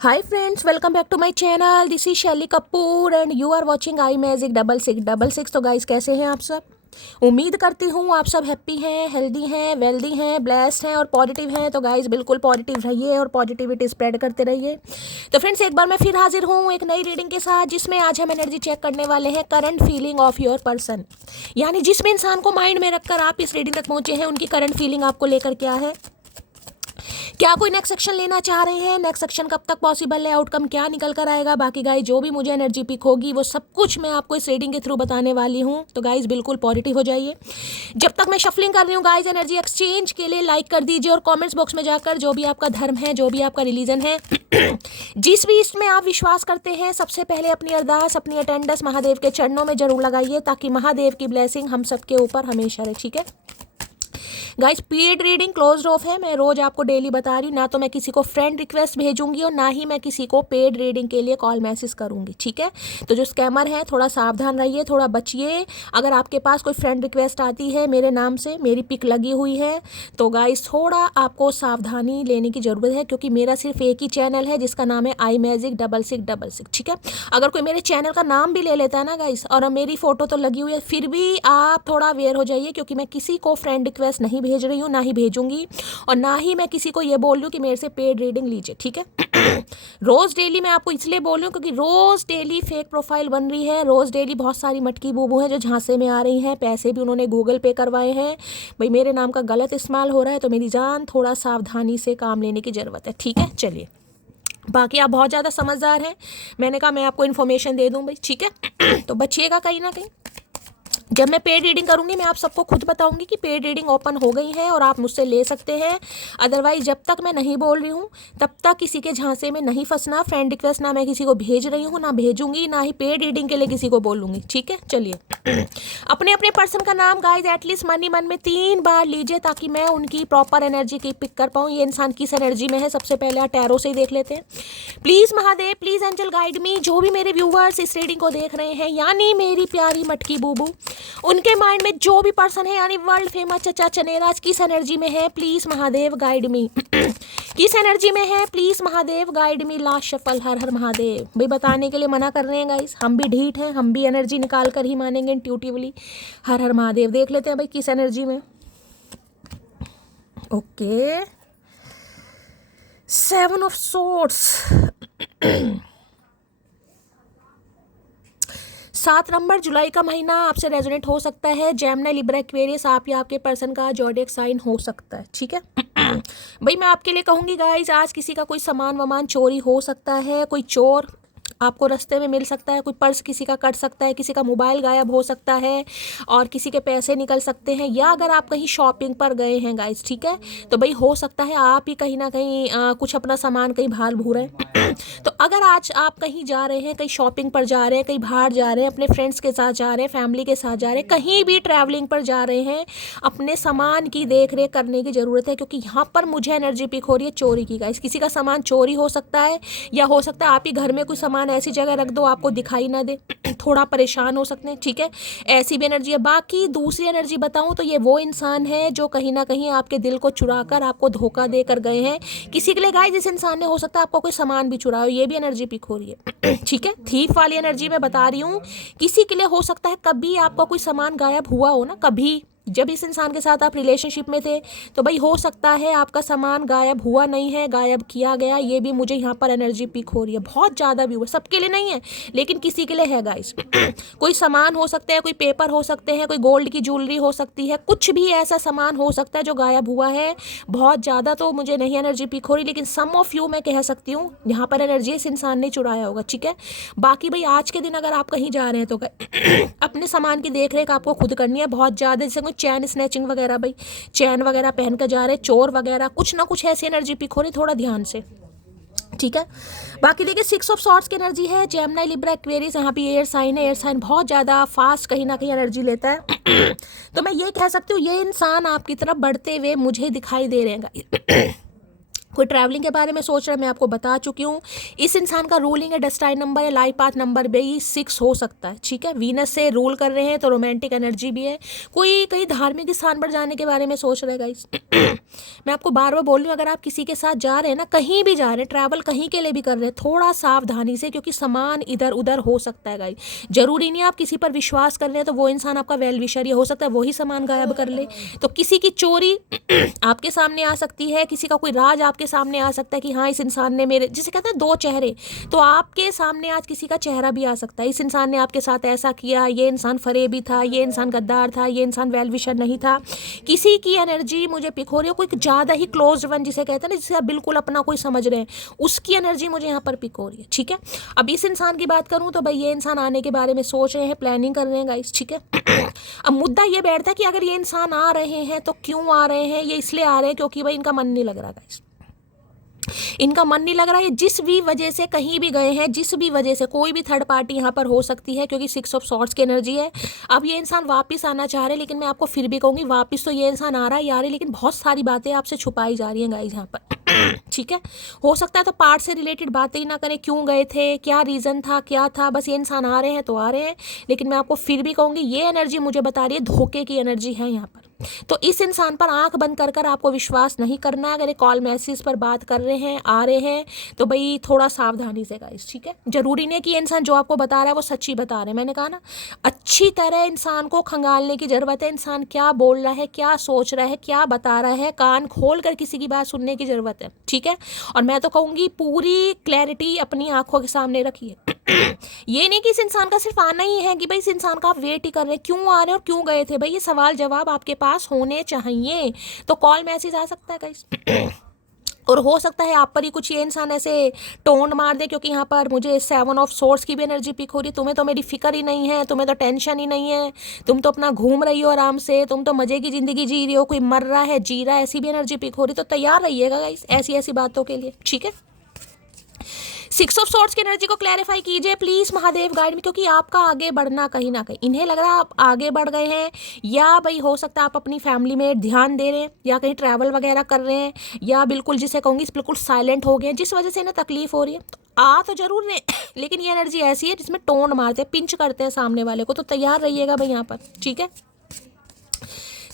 Hi friends, welcome back to my channel. This is Shelly Kapoor and you are watching I magic 6666। तो guys कैसे हैं आप सब? उम्मीद करती हूँ आप सब हैप्पी हैं, हेल्दी हैं, वेल्दी हैं, ब्लेस्ड हैं और पॉजिटिव हैं। तो गाइस बिल्कुल पॉजिटिव रहिए और पॉजिटिविटी स्प्रेड करते रहिए। तो फ्रेंड्स एक बार मैं फिर हाजिर हूँ एक नई रीडिंग के साथ, जिसमें आज हम एनर्जी चेक करने वाले हैं current feeling of your person. यानी जिस भी इंसान को माइंड में रखकर आप इस रीडिंग तक पहुँचे हैं, उनकी करंट फीलिंग आपको लेकर क्या है। क्या कोई नेक्स्ट सेक्शन लेना चाह रहे हैं? नेक्स्ट सेक्शन कब तक पॉसिबल है? आउटकम क्या निकल कर आएगा? बाकी गाइस जो भी मुझे एनर्जी पिक होगी वो सब कुछ मैं आपको इस रीडिंग के थ्रू बताने वाली हूँ। तो गाइस बिल्कुल पॉजिटिव हो जाइए। जब तक मैं शफलिंग कर रही हूँ गाइस, एनर्जी एक्सचेंज के लिए लाइक कर दीजिए और कॉमेंट्स बॉक्स में जाकर जो भी आपका धर्म है, जो भी आपका रिलीजन है, जिस भी इसमें आप विश्वास करते हैं, सबसे पहले अपनी अरदास, अपनी अटेंडेंस महादेव के चरणों में जरूर लगाइए, ताकि महादेव की ब्लेसिंग हम सबके ऊपर हमेशा रहे। ठीक है guys, paid reading closed of है। मैं रोज आपको डेली बता रही हूँ, ना तो मैं किसी को फ्रेंड रिक्वेस्ट भेजूंगी और ना ही मैं किसी को पेड रीडिंग के लिए कॉल मैसेज करूंगी। ठीक है, तो जो स्कैमर है थोड़ा सावधान रहिए, थोड़ा बचिए। अगर आपके पास कोई फ्रेंड रिक्वेस्ट आती है मेरे नाम से, मेरी पिक लगी हुई है, तो गाइस थोड़ा आपको सावधानी लेने की ज़रूरत है, क्योंकि मेरा सिर्फ एक ही चैनल है जिसका नाम है आई मैजिक 6666। ठीक है, अगर कोई मेरे चैनल का नाम भी ले लेता है ना गाइस, और मेरी फोटो तो लगी हुई है, फिर भी आप थोड़ा अवेयर हो जाइए, क्योंकि मैं किसी को फ्रेंड रिक्वेस्ट नहीं भेज रही हूँ, ना ही भेजूंगी, और ना ही मैं किसी को ये बोल रही हूँ कि मेरे से पेड रीडिंग लीजिए। ठीक है रोज डेली मैं आपको इसलिए बोल रही हूँ क्योंकि रोज डेली फेक प्रोफाइल बन रही है, रोज डेली बहुत सारी मटकी बूबू हैं जो झांसे में आ रही हैं, पैसे भी उन्होंने गूगल पे करवाए हैं। भाई मेरे नाम का गलत इस्तेमाल हो रहा है, तो मेरी जान थोड़ा सावधानी से काम लेने की ज़रूरत है। ठीक है, चलिए, बाकी आप बहुत ज़्यादा समझदार हैं, मैंने कहा मैं आपको इन्फॉर्मेशन दे दूँ भाई। ठीक है तो बचिएगा कहीं ना कहीं। जब मैं पेड रीडिंग करूंगी मैं आप सबको खुद बताऊंगी कि पेड रीडिंग ओपन हो गई है और आप मुझसे ले सकते हैं। अदरवाइज जब तक मैं नहीं बोल रही हूँ तब तक किसी के झांसे में नहीं फंसना। फ्रेंड रिक्वेस्ट ना मैं किसी को भेज रही हूँ, ना भेजूंगी, ना ही पेड रीडिंग के लिए किसी को बोलूंगी। ठीक है, चलिए अपने अपने पर्सन का नाम गाइज एटलीस्ट मन में 3 बार लीजिए, ताकि मैं उनकी प्रॉपर एनर्जी की पिक कर पाऊँ। ये इंसान किस एनर्जी में है सबसे पहले टैरो से ही देख लेते हैं। Please Mahadev, please angel guide me. जो भी मेरे व्यूवर्स इस रीडिंग को देख रहे हैं, यानी मेरी प्यारी मटकी बूबू, उनके माइंड में जो भी पर्सन है, यानी वर्ल्ड फेमस चचा चनेराज किस एनर्जी में है, प्लीज महादेव गाइड मी। किस एनर्जी में है, please Mahadev guide me. Last shuffle, Har Har Mahadev. भाई बताने के लिए मना कर रहे हैं गाइस, हम भी ढीठ हैं, हम भी एनर्जी निकाल कर ही मानेंगे इंट्यूटिवली। हर हर महादेव। देख लेते हैं भाई किस एनर्जी में। ओके, 7 ऑफ सोर्ड्स, 7 नंबर, जुलाई का महीना आपसे रेजोनेट हो सकता है। जेमिनी, लिब्रा, एक्वेरियस आप या आपके पर्सन का ज़ोडिएक साइन हो सकता है। ठीक है भाई मैं आपके लिए कहूँगी गाइज, आज किसी का कोई सामान वामान चोरी हो सकता है, कोई चोर आपको रास्ते में मिल सकता है, कोई पर्स किसी का कट सकता है, किसी का मोबाइल गायब हो सकता है और किसी के पैसे निकल सकते हैं। या अगर आप कहीं शॉपिंग पर गए हैं गाइस, ठीक है, तो भाई हो सकता है आप ही कहीं ना कहीं कुछ अपना सामान कहीं बाहर भूल रहे हैं। तो अगर आज आप कहीं जा रहे हैं, कहीं शॉपिंग पर जा रहे हैं, कहीं बाहर जा रहे हैं, अपने फ्रेंड्स के साथ जा रहे हैं, फैमिली के साथ जा रहे हैं, कहीं भी ट्रैवलिंग पर जा रहे हैं, अपने सामान की देख रेख करने की ज़रूरत है, क्योंकि यहाँ पर मुझे एनर्जी पिक हो रही है चोरी की गाइस। किसी का सामान चोरी हो सकता है, या हो सकता है आप ही घर में कोई सामान ऐसी जगह रख दो आपको दिखाई ना दे, थोड़ा परेशान हो सकते हैं। ठीक है, ऐसी भी एनर्जी है। बाकी दूसरी एनर्जी बताऊं तो ये वो इंसान है जो कहीं ना कहीं आपके दिल को चुरा कर आपको धोखा दे कर गए हैं। किसी के लिए गाइस इस इंसान ने हो सकता है आपको कोई सामान भी चुराया हो, ये भी एनर्जी पिक हो रही है। ठीक है, थीफ वाली एनर्जी में बता रही हूँ। किसी के लिए हो सकता है कभी आपका कोई सामान गायब हुआ हो ना, कभी जब इस इंसान के साथ आप रिलेशनशिप में थे, तो भाई हो सकता है आपका सामान गायब हुआ नहीं है, गायब किया गया। ये भी मुझे यहाँ पर एनर्जी पिक हो रही है। बहुत ज़्यादा व्यू है, सबके लिए नहीं है लेकिन किसी के लिए है गाइस। कोई सामान हो सकता है, कोई पेपर हो सकते हैं, कोई गोल्ड की ज्वेलरी हो सकती है, कुछ भी ऐसा सामान हो सकता है जो गायब हुआ है। बहुत ज़्यादा तो मुझे नहीं एनर्जी पिक हो रही, लेकिन सम ऑफ यू मैं कह सकती हूँ यहाँ पर एनर्जी इस इंसान ने चुराया होगा। ठीक है, बाकी भाई आज के दिन अगर आप कहीं जा रहे हैं तो अपने सामान की देख रेख आपको खुद करनी है। बहुत ज़्यादा जैसे चैन स्नैचिंग वगैरह, भाई चैन वगैरह पहन कर जा रहे, चोर वगैरह, कुछ ना कुछ ऐसी एनर्जी पिक हो रही, थोड़ा ध्यान से। ठीक है, बाकी देखिए 6 ऑफ सॉर्ड्स की एनर्जी है। जेमिनी, लिब्रा, एक्वेरियस, यहाँ पे एयर साइन है। एयर साइन बहुत ज़्यादा फास्ट कहीं ना कहीं एनर्जी लेता है। तो मैं ये कह सकती हूँ ये इंसान आपकी तरफ बढ़ते हुए मुझे दिखाई दे रहे हैं। कोई ट्रैवलिंग के बारे में सोच रहा है, मैं आपको बता चुकी हूँ। इस इंसान का रूलिंग है डेस्टाइन नंबर है, लाइफ पाथ नंबर भी 6 हो सकता है, ठीक है। वीनस से रूल कर रहे हैं तो रोमांटिक एनर्जी भी है। कोई कहीं धार्मिक स्थान पर जाने के बारे में सोच रहे हैं गाइस। मैं आपको बार बार बोल रही हूँ, अगर आप किसी के साथ जा रहे हैं ना, कहीं भी जा रहे हैं, ट्रैवल कहीं के लिए भी कर रहे हैं, थोड़ा सावधानी से, क्योंकि सामान इधर उधर हो सकता है गाइस। जरूरी नहीं आप किसी पर विश्वास कर रहे हैं तो वो इंसान आपका वेल विशर, ये हो सकता है वही सामान गायब कर ले। तो किसी की चोरी आपके सामने आ सकती है, किसी का कोई राज आपके सामने आ सकता है कि हाँ इस इंसान ने मेरे, जिसे कहते हैं दो चेहरे, तो आपके सामने आज किसी का चेहरा भी आ सकता है। इस इंसान ने आपके साथ ऐसा किया, ये इंसान फरेबी था, ये इंसान गद्दार था, ये इंसान वेल विशर नहीं था। किसी की एनर्जी मुझे पिक हो रही है, कोई ज़्यादा ही क्लोज वन जिसे कहते हैं ना, जिसे आप बिल्कुल अपना कोई समझ रहे हैं, उसकी एनर्जी मुझे यहाँ पर पिक हो रही है, ठीक है। अब इस इंसान की बात करूँ तो भाई ये इंसान आने के बारे में सोच रहे हैं, प्लानिंग कर रहे हैं गाइस, ठीक है। अब मुद्दा ये बैठता है कि अगर ये इंसान आ रहे हैं तो क्यों आ रहे हैं, ये इसलिए आ रहे हैं क्योंकि भाई इनका मन नहीं लग रहा गाइस, इनका मन नहीं लग रहा है। जिस भी वजह से कहीं भी गए हैं, जिस भी वजह से, कोई भी थर्ड पार्टी यहाँ पर हो सकती है, क्योंकि 6 ऑफ सॉर्ड्स की एनर्जी है। अब ये इंसान वापस आना चाह रहे हैं, लेकिन मैं आपको फिर भी कहूँगी वापस तो ये इंसान आ रहा है यार, लेकिन बहुत सारी बातें आपसे छुपाई जा रही हैं गाइस यहाँ पर, ठीक है। हो सकता है तो पार्ट से रिलेटेड बातें ही ना करें, क्यों गए थे, क्या रीज़न था, क्या था, बस ये इंसान आ रहे हैं तो आ रहे हैं। लेकिन मैं आपको फिर भी कहूँगी ये एनर्जी मुझे बता रही है धोखे की एनर्जी है यहाँ पर। तो इस इंसान पर आंख बंद कर आपको विश्वास नहीं करना है। अगर ये कॉल मैसेज पर बात कर रहे हैं, आ रहे हैं, तो भाई थोड़ा सावधानी से गाइस, ठीक है। जरूरी नहीं कि ये इंसान जो आपको बता रहा है वो सच्ची बता रहे हैं। मैंने कहा ना, अच्छी तरह इंसान को खंगालने की जरूरत है। इंसान क्या बोल रहा है, क्या सोच रहा है, क्या बता रहा है, कान खोल कर किसी की बात सुनने की जरूरत है, ठीक है। और मैं तो कहूँगी पूरी क्लैरिटी अपनी आंखों के सामने रखिए। ये नहीं कि इस इंसान का सिर्फ आना ही है कि भाई इस इंसान का आप वेट ही कर रहे हैं, क्यों आ रहे हैं और क्यों गए थे, भाई ये सवाल जवाब आपके पास होने चाहिए। तो कॉल मैसेज आ सकता है गाइस। और हो सकता है आप पर ही कुछ ये इंसान ऐसे टोन मार दे, क्योंकि यहाँ पर मुझे 7 ऑफ सोर्स की भी एनर्जी पिक हो रही है। तुम्हें तो मेरी फिक्र ही नहीं है, तुम्हें तो टेंशन ही नहीं है, तुम तो अपना घूम रही हो आराम से, तुम तो मजे की जिंदगी जी रही हो, कोई मर रहा है, जी रहा है, ऐसी भी एनर्जी पिक हो रही है। तो तैयार रहिएगा गाइस ऐसी ऐसी बातों के लिए, ठीक है। 6 ऑफ सॉर्ड्स की एनर्जी को क्लैरिफाई कीजिए प्लीज महादेव गाइड में, क्योंकि आपका आगे बढ़ना कहीं ना कहीं इन्हें लग रहा है आप आगे बढ़ गए हैं, या भाई हो सकता है आप अपनी फैमिली में ध्यान दे रहे हैं, या कहीं ट्रैवल वगैरह कर रहे हैं, या बिल्कुल जिसे कहूँगी बिल्कुल साइलेंट हो गए, जिस वजह से इन्हें तकलीफ हो रही है। तो आ तो जरूर रहे लेकिन ये एनर्जी ऐसी है जिसमें टोन मारते हैं, पिंच करते हैं सामने वाले को। तो तैयार रहिएगा भाई यहाँ पर, ठीक है।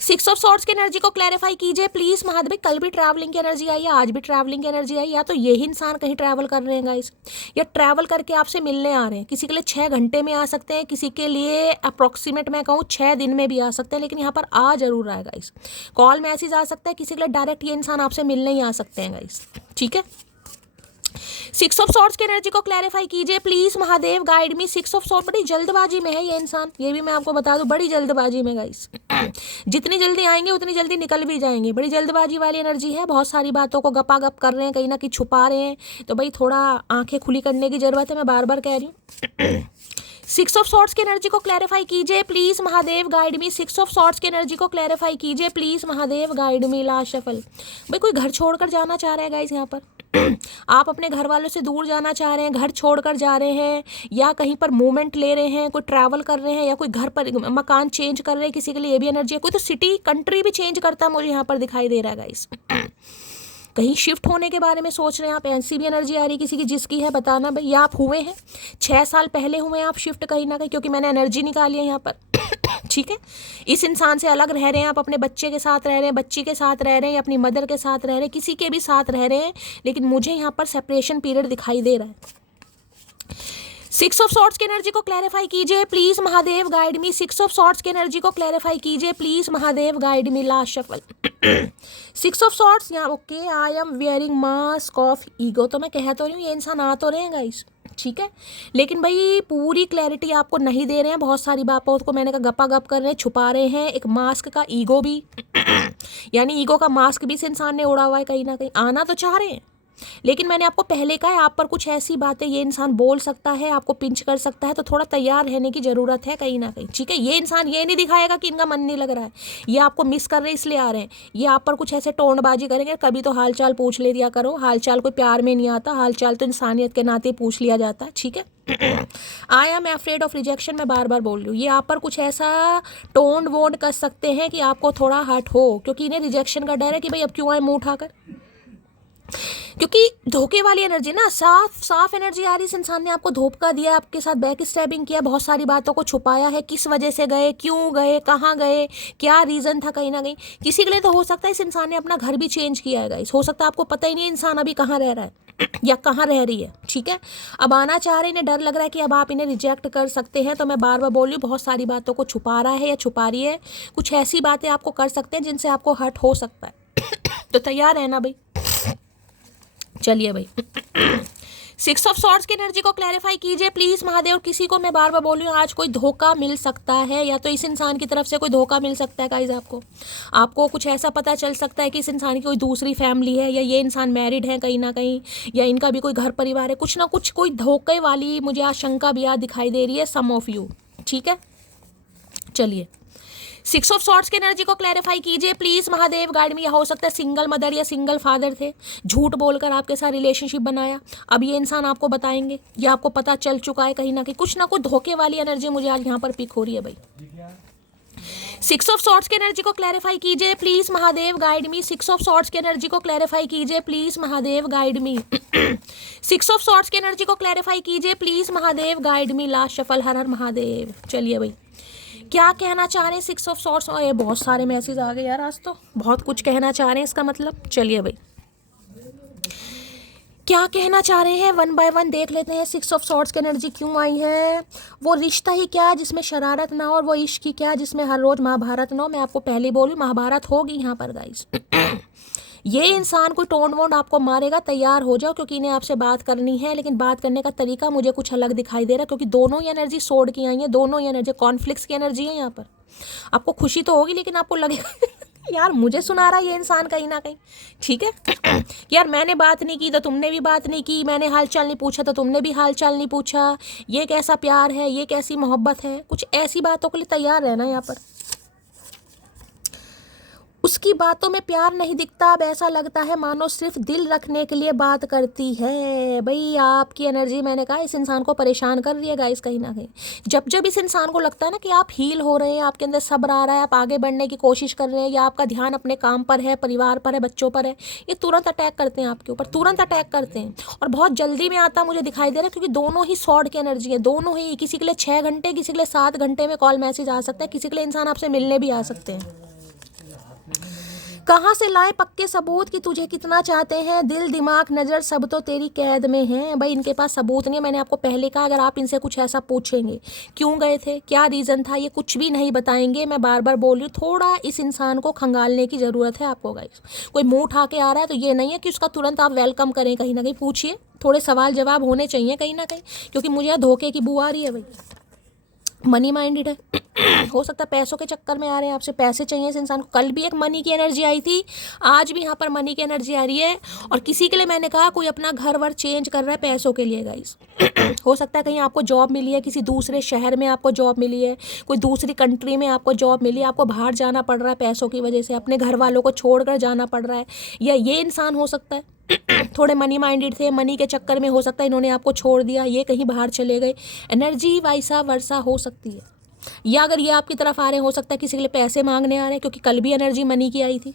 6 ऑफ सॉर्ड्स की एनर्जी को क्लैरिफाई कीजिए प्लीज महादेव। कल भी ट्रैवलिंग की एनर्जी आई है, आज भी ट्रैवलिंग की एनर्जी आई, या तो यही इंसान कहीं ट्रैवल कर रहे हैं गाइस, या ट्रैवल करके आपसे मिलने आ रहे हैं। किसी के लिए 6 घंटे में आ सकते हैं, किसी के लिए अप्रोक्सीमेट मैं कहूँ 6 दिन में भी आ सकते हैं, लेकिन यहाँ पर आ जरूर रहा है गाइस। कॉल मैसेज आ सकता है, किसी के लिए डायरेक्ट ये इंसान आपसे मिलने ही आ सकते हैं गाइस, ठीक है। 6 ऑफ सॉर्ड्स की एनर्जी को क्लैरिफाई कीजिए please Mahadev guide me. 6 of sword बड़ी जल्दबाजी में है ये इंसान, ये भी मैं आपको बता दूं, बड़ी जल्दबाजी में गाइस। जितनी जल्दी आएंगे उतनी जल्दी निकल भी जाएंगे, बड़ी जल्दबाजी वाली एनर्जी है। बहुत सारी बातों को गपागप कर रहे हैं, कहीं ना कहीं छुपा रहे हैं, तो भाई थोड़ा आंखें खुली करने की जरूरत है, मैं बार बार कह रही हूँ। 6 ऑफ सॉर्ड्स की एनर्जी को क्लैरिफाई कीजिए please Mahadev guide me. 6 of swords की एनर्जी को क्लैरिफाई कीजिए please Mahadev guide me. Last shuffle. भाई कोई घर छोड़कर जाना चाह रहा है गाइस यहाँ पर। आप अपने घर वालों से दूर जाना चाह रहे हैं, घर छोड़कर जा रहे हैं, या कहीं पर मूवमेंट ले रहे हैं, कोई ट्रैवल कर रहे हैं, या कोई घर पर मकान चेंज कर रहे हैं, किसी के लिए ये भी एनर्जी है। कोई तो सिटी कंट्री भी चेंज करता है मुझे यहाँ पर दिखाई दे रहा है गाइस। कहीं शिफ्ट होने के बारे में सोच रहे हैं आप, ऐसी भी एनर्जी आ रही है किसी की, जिसकी है बताना भाई। या आप हुए हैं 6 साल पहले हुए हैं आप शिफ्ट कहीं ना कहीं, क्योंकि मैंने एनर्जी निकाली है यहाँ पर, ठीक है। इस इंसान से अलग रह रहे हैं आप, अपने बच्चे के साथ रह रहे हैं, बच्ची के साथ रह रहे हैं, अपनी मदर के साथ रह रहे हैं, किसी के भी साथ रह रहे हैं, लेकिन मुझे यहाँ पर सेपरेशन पीरियड दिखाई दे रहा है। 6 ऑफ सॉर्ड्स की एनर्जी को क्लैरिफाई कीजिए please Mahadev guide me. 6 of swords की एनर्जी को क्लैरिफाई कीजिए please Mahadev guide me. Last shuffle. 6 of swords यहाँ okay. I am wearing mask of ego. तो मैं कह तो रही हूँ ये इंसान आ तो रहे हैं गाइस, ठीक है, लेकिन भाई पूरी क्लैरिटी आपको नहीं दे रहे हैं। बहुत सारी बातों को मैंने कहा गपा गप कर रहे हैं, छुपा रहे हैं। एक मास्क का ईगो भी यानी ईगो का मास्क भी इस इंसान ने उड़ा हुआ है कहीं ना कहीं। आना तो चाह रहे हैं, लेकिन मैंने आपको पहले कहा है आप पर कुछ ऐसी बातें ये इंसान बोल सकता है, आपको पिंच कर सकता है, तो थोड़ा तैयार रहने की ज़रूरत है कहीं ना कहीं, ठीक है। ये इंसान ये नहीं दिखाएगा कि इनका मन नहीं लग रहा है, ये आपको मिस कर रहे हैं इसलिए आ रहे हैं। ये आप पर कुछ ऐसे टोनबाजी करेंगे, कभी तो हालचाल पूछ ले दिया करो। हालचाल कोई प्यार में नहीं आता, हालचाल तो इंसानियत के नाते पूछ लिया जाता है, ठीक है। I am afraid of rejection, मैं बार बार बोल रही हूँ। ये आप पर कुछ ऐसा टोन वोन कर सकते हैं कि आपको थोड़ा हर्ट हो, क्योंकि इन्हें रिजेक्शन का डर है कि भाई अब क्यों आए मुँह उठाकर, क्योंकि धोखे वाली एनर्जी ना, साफ साफ एनर्जी आ रही है। इस इंसान ने आपको धोखा दिया, आपके साथ बैक स्टैबिंग किया, बहुत सारी बातों को छुपाया है। किस वजह से गए, क्यों गए, कहाँ गए, क्या रीज़न था, कहीं ना कहीं किसी के लिए तो हो सकता है इस इंसान ने अपना घर भी चेंज किया है गाइस। हो सकता है आपको पता ही नहीं है इंसान अभी कहाँ रह रहा है या कहाँ रह रही है, ठीक है। अब आना चाह रहे हैं, इन्हें डर लग रहा है कि अब आप इन्हें रिजेक्ट कर सकते हैं। तो मैं बार बार बोल रही हूँ, बहुत सारी बातों को छुपा रहा है या छुपा रही है। कुछ ऐसी बातें आपको कर सकते हैं जिनसे आपको हर्ट हो सकता है। तो तैयार है ना भाई? चलिए भाई, 6 ऑफ सॉर्ड्स की एनर्जी को क्लैरिफाई कीजिए प्लीज महादेव। किसी को मैं बार बार बोल रही हूँ, आज कोई धोखा मिल सकता है, या तो इस इंसान की तरफ से कोई धोखा मिल सकता है गाइस। आपको कुछ ऐसा पता चल सकता है कि इस इंसान की कोई दूसरी फैमिली है, या ये इंसान मैरिड है कहीं ना कहीं, या इनका भी कोई घर परिवार है। कुछ ना कुछ कोई धोखे वाली मुझे आशंका भी आज दिखाई दे रही है सम ऑफ यू, ठीक है। चलिए, 6 ऑफ सॉर्ड्स की एनर्जी को क्लैरिफाई कीजिए प्लीज महादेव, गाइड में। हो सकता है सिंगल मदर या सिंगल फादर थे, झूठ बोलकर आपके साथ रिलेशनशिप बनाया। अब ये इंसान आपको बताएंगे, या आपको पता चल चुका है कहीं ना कहीं। कुछ ना कुछ धोखे वाली एनर्जी मुझे आज यहाँ पर पिक हो रही है भाई। 6 ऑफ सॉर्ड्स की एनर्जी को क्लैरिफाई कीजिए please Mahadev, guide me. 6 of swords की एनर्जी को क्लैरिफाई कीजिए please Mahadev, guide me. 6 of swords की एनर्जी को क्लैरिफाई कीजिए please Mahadev, guide me. Last shuffle, Har Har Mahadev. चलिए भाई, क्या कहना चाह रहे हैं 6 ऑफ सॉर्ड्स? ये बहुत सारे मैसेज आ गए यार, आज तो बहुत कुछ कहना चाह रहे हैं इसका मतलब। चलिए भाई, क्या कहना चाह रहे हैं, वन बाय वन देख लेते हैं। 6 ऑफ सॉर्ड्स की एनर्जी क्यों आई है? वो रिश्ता ही क्या जिसमें शरारत ना हो, और वो इश्क ही क्या जिसमें हर रोज महाभारत ना हो। मैं आपको पहले बोलूँ, महाभारत होगी यहाँ पर गाइस। ये इंसान कोई टोन वोन आपको मारेगा, तैयार हो जाओ, क्योंकि इन्हें आपसे बात करनी है। लेकिन बात करने का तरीका मुझे कुछ अलग दिखाई दे रहा है, क्योंकि दोनों ही एनर्जी सोड की आई है, दोनों ही एनर्जी कॉन्फ्लिक्ट्स की एनर्जी है यहाँ पर। आपको खुशी तो होगी, लेकिन आपको लगेगा यार मुझे सुना रहा है ये इंसान कहीं ना कहीं, ठीक है। यार मैंने बात नहीं की तो तुमने भी बात नहीं की, मैंने हाल चाल नहीं पूछा तो तुमने भी हाल चाल नहीं पूछा। ये कैसा प्यार है, ये कैसी मोहब्बत है? कुछ ऐसी बातों के लिए तैयार रहना यहाँ पर। उसकी बातों में प्यार नहीं दिखता, अब ऐसा लगता है मानो सिर्फ दिल रखने के लिए बात करती है। भाई आपकी एनर्जी, मैंने कहा, इस इंसान को परेशान कर रही है गाइस कहीं ना कहीं। जब जब इस इंसान को लगता है ना कि आप हील हो रहे हैं, आपके अंदर सब्र आ रहा है, आप आगे बढ़ने की कोशिश कर रहे हैं, या आपका ध्यान अपने काम पर है, परिवार पर है, बच्चों पर है, ये तुरंत अटैक करते हैं आपके ऊपर, तुरंत अटैक करते हैं। और बहुत जल्दी में आता मुझे दिखाई दे रहा है, क्योंकि दोनों ही सॉर्ड की एनर्जी है, दोनों ही। किसी के लिए 6 घंटे, किसी के लिए 7 घंटे में कॉल मैसेज आ सकता है, किसी के लिए इंसान आपसे मिलने भी आ सकते हैं। कहाँ से लाए पक्के सबूत कि तुझे कितना चाहते हैं? दिल दिमाग नज़र सब तो तेरी कैद में है। भाई इनके पास सबूत नहीं है। मैंने आपको पहले कहा, अगर आप इनसे कुछ ऐसा पूछेंगे, क्यों गए थे, क्या रीज़न था, ये कुछ भी नहीं बताएंगे। मैं बार बार बोल रही हूँ, थोड़ा इस इंसान को खंगालने की ज़रूरत है आपको गाइस। कोई मुँह उठा के आ रहा है तो ये नहीं है कि उसका तुरंत आप वेलकम करें। कहीं ना कहीं पूछिए, थोड़े सवाल जवाब होने चाहिए कहीं ना कहीं, क्योंकि मुझे यहाँ धोखे की बू आ रही है भाई। मनी माइंडेड है, हो सकता है पैसों के चक्कर में आ रहे हैं, आपसे पैसे चाहिए इस इंसान को। कल भी एक मनी की एनर्जी आई थी, आज भी यहाँ पर मनी की एनर्जी आ रही है। और किसी के लिए मैंने कहा, कोई अपना घर वर चेंज कर रहा है पैसों के लिए गाइस। हो सकता है कहीं आपको जॉब मिली है, किसी दूसरे शहर में आपको जॉब मिली है, कोई दूसरी कंट्री में आपको जॉब मिली है, आपको बाहर जाना पड़ रहा है पैसों की वजह से, अपने घर वालों को छोड़कर जाना पड़ रहा है। या ये इंसान हो सकता है थोड़े मनी माइंडेड थे, मनी के चक्कर में हो सकता है इन्होंने आपको छोड़ दिया, ये कहीं बाहर चले गए। एनर्जी वैसा वर्षा हो सकती है। या अगर ये आपकी तरफ आ रहे हैं, हो सकता है किसी के लिए पैसे मांगने आ रहे हैं, क्योंकि कल भी एनर्जी मनी की आई थी।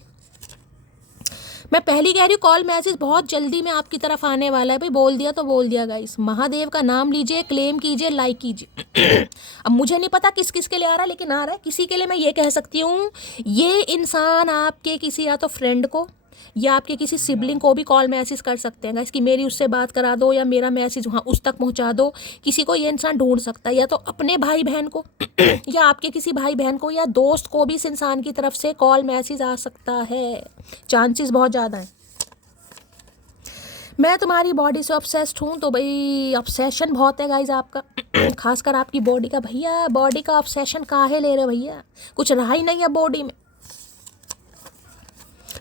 मैं पहली कह रही हूँ, कॉल मैसेज बहुत जल्दी में आपकी तरफ आने वाला है भाई। बोल दिया तो बोल दिया गाइस। महादेव का नाम लीजिए, क्लेम कीजिए, लाइक कीजिए। अब मुझे नहीं पता किस किस के लिए आ रहा है, लेकिन आ रहा है। किसी के लिए मैं ये कह सकती हूँ, ये इंसान आपके किसी या तो फ्रेंड को या आपके किसी सिबलिंग को भी कॉल मैसेज कर सकते हैं गाइस कि मेरी उससे बात करा दो, या मेरा मैसेज वहाँ उस तक पहुँचा दो। किसी को ये इंसान ढूंढ सकता है, या तो अपने भाई बहन को या आपके किसी भाई बहन को या दोस्त को भी इस इंसान की तरफ से कॉल मैसेज आ सकता है। चांसेस बहुत ज़्यादा हैं। मैं तुम्हारी बॉडी से ऑब्सेस्ड हूँ, तो भाई ऑब्सेशन बहुत है गाइज आपका, खासकर आपकी बॉडी का। भैया बॉडी का ऑब्सेशन काहे ले रहे हो भैया? कुछ रहा ही नहीं है बॉडी में,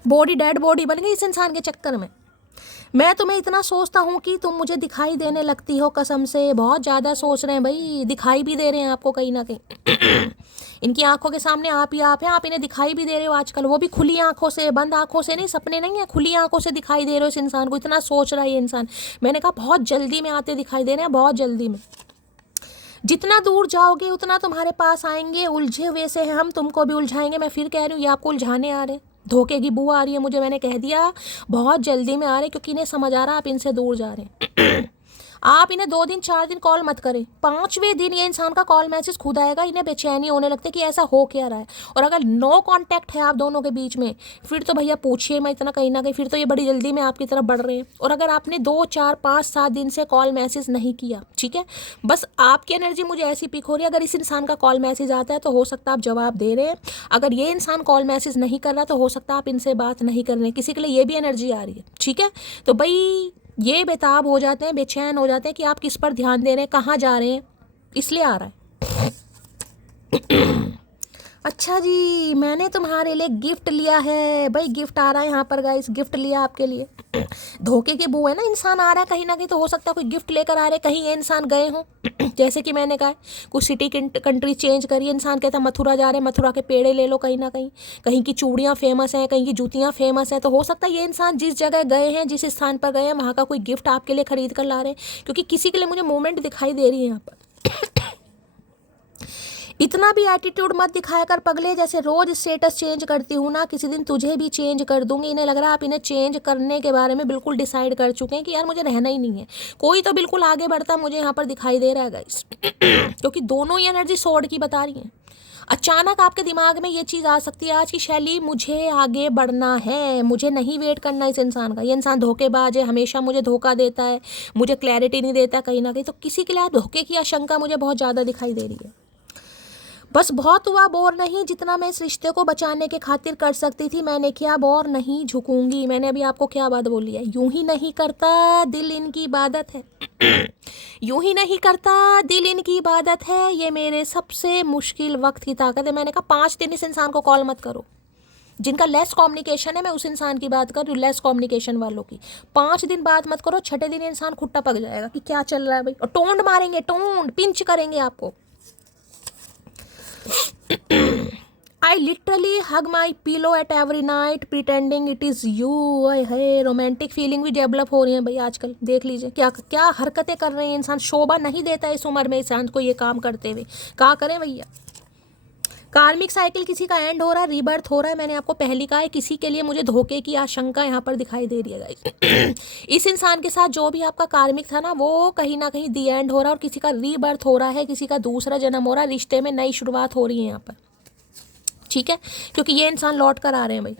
बॉडी डेड बॉडी बन गई इस इंसान के चक्कर में। मैं तुम्हें इतना सोचता हूँ कि तुम मुझे दिखाई देने लगती हो, कसम से बहुत ज़्यादा सोच रहे हैं भाई, दिखाई भी दे रहे हैं आपको कहीं ना कहीं। इनकी आंखों के सामने आप ही आप हैं, आप इन्हें दिखाई भी दे रहे हो आजकल, वो भी खुली आंखों से, बंद आंखों से नहीं, सपने नहीं है, खुली आंखों से दिखाई दे रहे हो इस इंसान को। इतना सोच रहा है ये इंसान। मैंने कहा बहुत जल्दी में आते दिखाई दे रहे हैं, बहुत जल्दी में। जितना दूर जाओगे उतना तुम्हारे पास आएंगे, उलझे हुए से हैं हम, तुमको भी उलझाएंगे। मैं फिर कह रही हूँ, ये आपको उलझाने आ रहे हैं। धोखे की बू आ रही है मुझे, मैंने कह दिया बहुत जल्दी में आ रहे, क्योंकि इन्हें समझ आ रहा आप इनसे दूर जा रहे हैं। आप इन्हें 2 दिन 4 दिन कॉल मत करें, 5वें दिन ये इंसान का कॉल मैसेज खुद आएगा, इन्हें बेचैनी होने लगती है कि ऐसा हो क्या रहा है। और अगर नो कांटेक्ट है आप दोनों के बीच में, फिर तो भैया पूछिए मैं इतना, कहीं ना कहीं फिर तो ये बड़ी जल्दी में आपकी तरफ बढ़ रहे हैं। और अगर आपने 2 4 5 7 दिन से कॉल मैसेज नहीं किया, ठीक है, बस आपकी एनर्जी मुझे ऐसी पिक हो रही है, अगर इस इंसान का कॉल मैसेज आता है तो हो सकता है आप जवाब दे रहे हैं, अगर ये इंसान कॉल मैसेज नहीं कर रहा तो हो सकता है आप इनसे बात नहीं कर रहे हैं, किसी के लिए ये भी एनर्जी आ रही है, ठीक है। तो भाई ये बेताब हो जाते हैं, बेचैन हो जाते हैं कि आप किस पर ध्यान दे रहे हैं, कहाँ जा रहे हैं, इसलिए आ रहा है। अच्छा जी, मैंने तुम्हारे लिए गिफ्ट लिया है भाई, गिफ्ट आ रहा है यहाँ पर गाइस, गिफ्ट लिया आपके लिए। धोखे की बू है ना, इंसान आ रहा है कहीं ना कहीं, तो हो सकता है कोई गिफ्ट लेकर आ रहे, कहीं ये इंसान गए हों। जैसे कि मैंने कहा कुछ सिटी कंट्री चेंज करिए, इंसान कहता है मथुरा जा रहे हैं, मथुरा के पेड़े ले लो, कहीं ना कहीं कहीं की चूड़ियाँ फेमस हैं, कहीं की जूतियाँ फेमस हैं, तो हो सकता है ये इंसान जिस जगह गए हैं, जिस स्थान पर गए हैं, वहाँ का कोई गिफ्ट आपके लिए खरीद कर ला रहे हैं, क्योंकि किसी के लिए मुझे मूवमेंट दिखाई दे रही है यहाँ पर। इतना भी एटीट्यूड मत दिखाया कर पगले, जैसे रोज स्टेटस चेंज करती हूँ ना, किसी दिन तुझे भी चेंज कर दूंगी। इन्हें लग रहा है आप इन्हें चेंज करने के बारे में बिल्कुल डिसाइड कर चुके हैं कि यार मुझे रहना ही नहीं है। कोई तो बिल्कुल आगे बढ़ता मुझे यहाँ पर दिखाई दे रहा है गाइस, क्योंकि दोनों ही एनर्जी सोर्ड की बता रही हैं। अचानक आपके दिमाग में ये चीज़ आ सकती है आज की शैली, मुझे आगे बढ़ना है, मुझे नहीं वेट करना इस इंसान का, ये इंसान धोखेबाज है, हमेशा मुझे धोखा देता है, मुझे क्लैरिटी नहीं देता कहीं ना कहीं, तो किसी के लिए धोखे की आशंका मुझे बहुत ज़्यादा दिखाई दे रही है। बस बहुत हुआ, बोर नहीं, जितना मैं इस रिश्ते को बचाने के खातिर कर सकती थी मैंने किया, अब और नहीं झुकूंगी। मैंने अभी आपको क्या बात बोली है, यूं ही नहीं करता दिल इनकी इबादत है। यूं ही नहीं करता दिल इनकी इबादत है, ये मेरे सबसे मुश्किल वक्त की ताकत है। मैंने कहा 5 दिन इस इंसान को कॉल मत करो, जिनका लेस कम्युनिकेशन है, मैं उस इंसान की बात कर रही हूँ, लेस कम्युनिकेशन वालों की। 5 दिन बात मत करो, 6ठे दिन इंसान खुद टपक जाएगा कि क्या चल रहा है भाई, और टोंड मारेंगे, टोंड पिंच करेंगे आपको। I literally hug my pillow at every night pretending it is you। है रोमांटिक फीलिंग भी डेवलप हो रही है भाई आजकल, देख लीजिए क्या क्या हरकतें कर रहे हैं इंसान। शोभा नहीं देता इस उम्र में इंसान को ये काम करते हुए, क्या करें भैया। कार्मिक साइकिल किसी का एंड हो रहा है, रीबर्थ हो रहा है। मैंने आपको पहली कहा है, किसी के लिए मुझे धोखे की आशंका यहाँ पर दिखाई दे रही है गाइस। इस इंसान के साथ जो भी आपका कार्मिक था ना, वो कहीं ना कहीं दी एंड हो रहा है, और किसी का रीबर्थ हो रहा है, किसी का दूसरा जन्म हो रहा है, रिश्ते में नई शुरुआत हो रही है यहाँ पर, ठीक है, क्योंकि ये इंसान लौट कर आ रहे हैं भाई।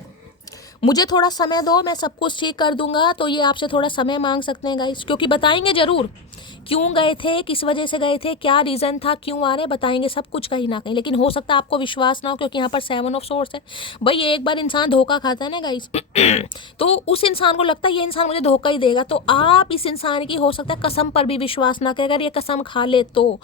मुझे थोड़ा समय दो, मैं सब कुछ ठीक कर दूंगा, तो ये आपसे थोड़ा समय मांग सकते हैं गाइस, क्योंकि बताएंगे जरूर क्यों गए थे, किस वजह से गए थे, क्या रीज़न था, क्यों आ रहे, बताएंगे सब कुछ कहीं ना कहीं। लेकिन हो सकता है आपको विश्वास ना हो, क्योंकि यहाँ पर 7 ऑफ सोर्स है भाई। एक बार इंसान धोखा खाता है ना गाइस, तो उस इंसान को लगता है ये इंसान मुझे धोखा ही देगा, तो आप इस इंसान की हो सकता है कसम पर भी विश्वास ना करें। अगर ये कसम खा ले तो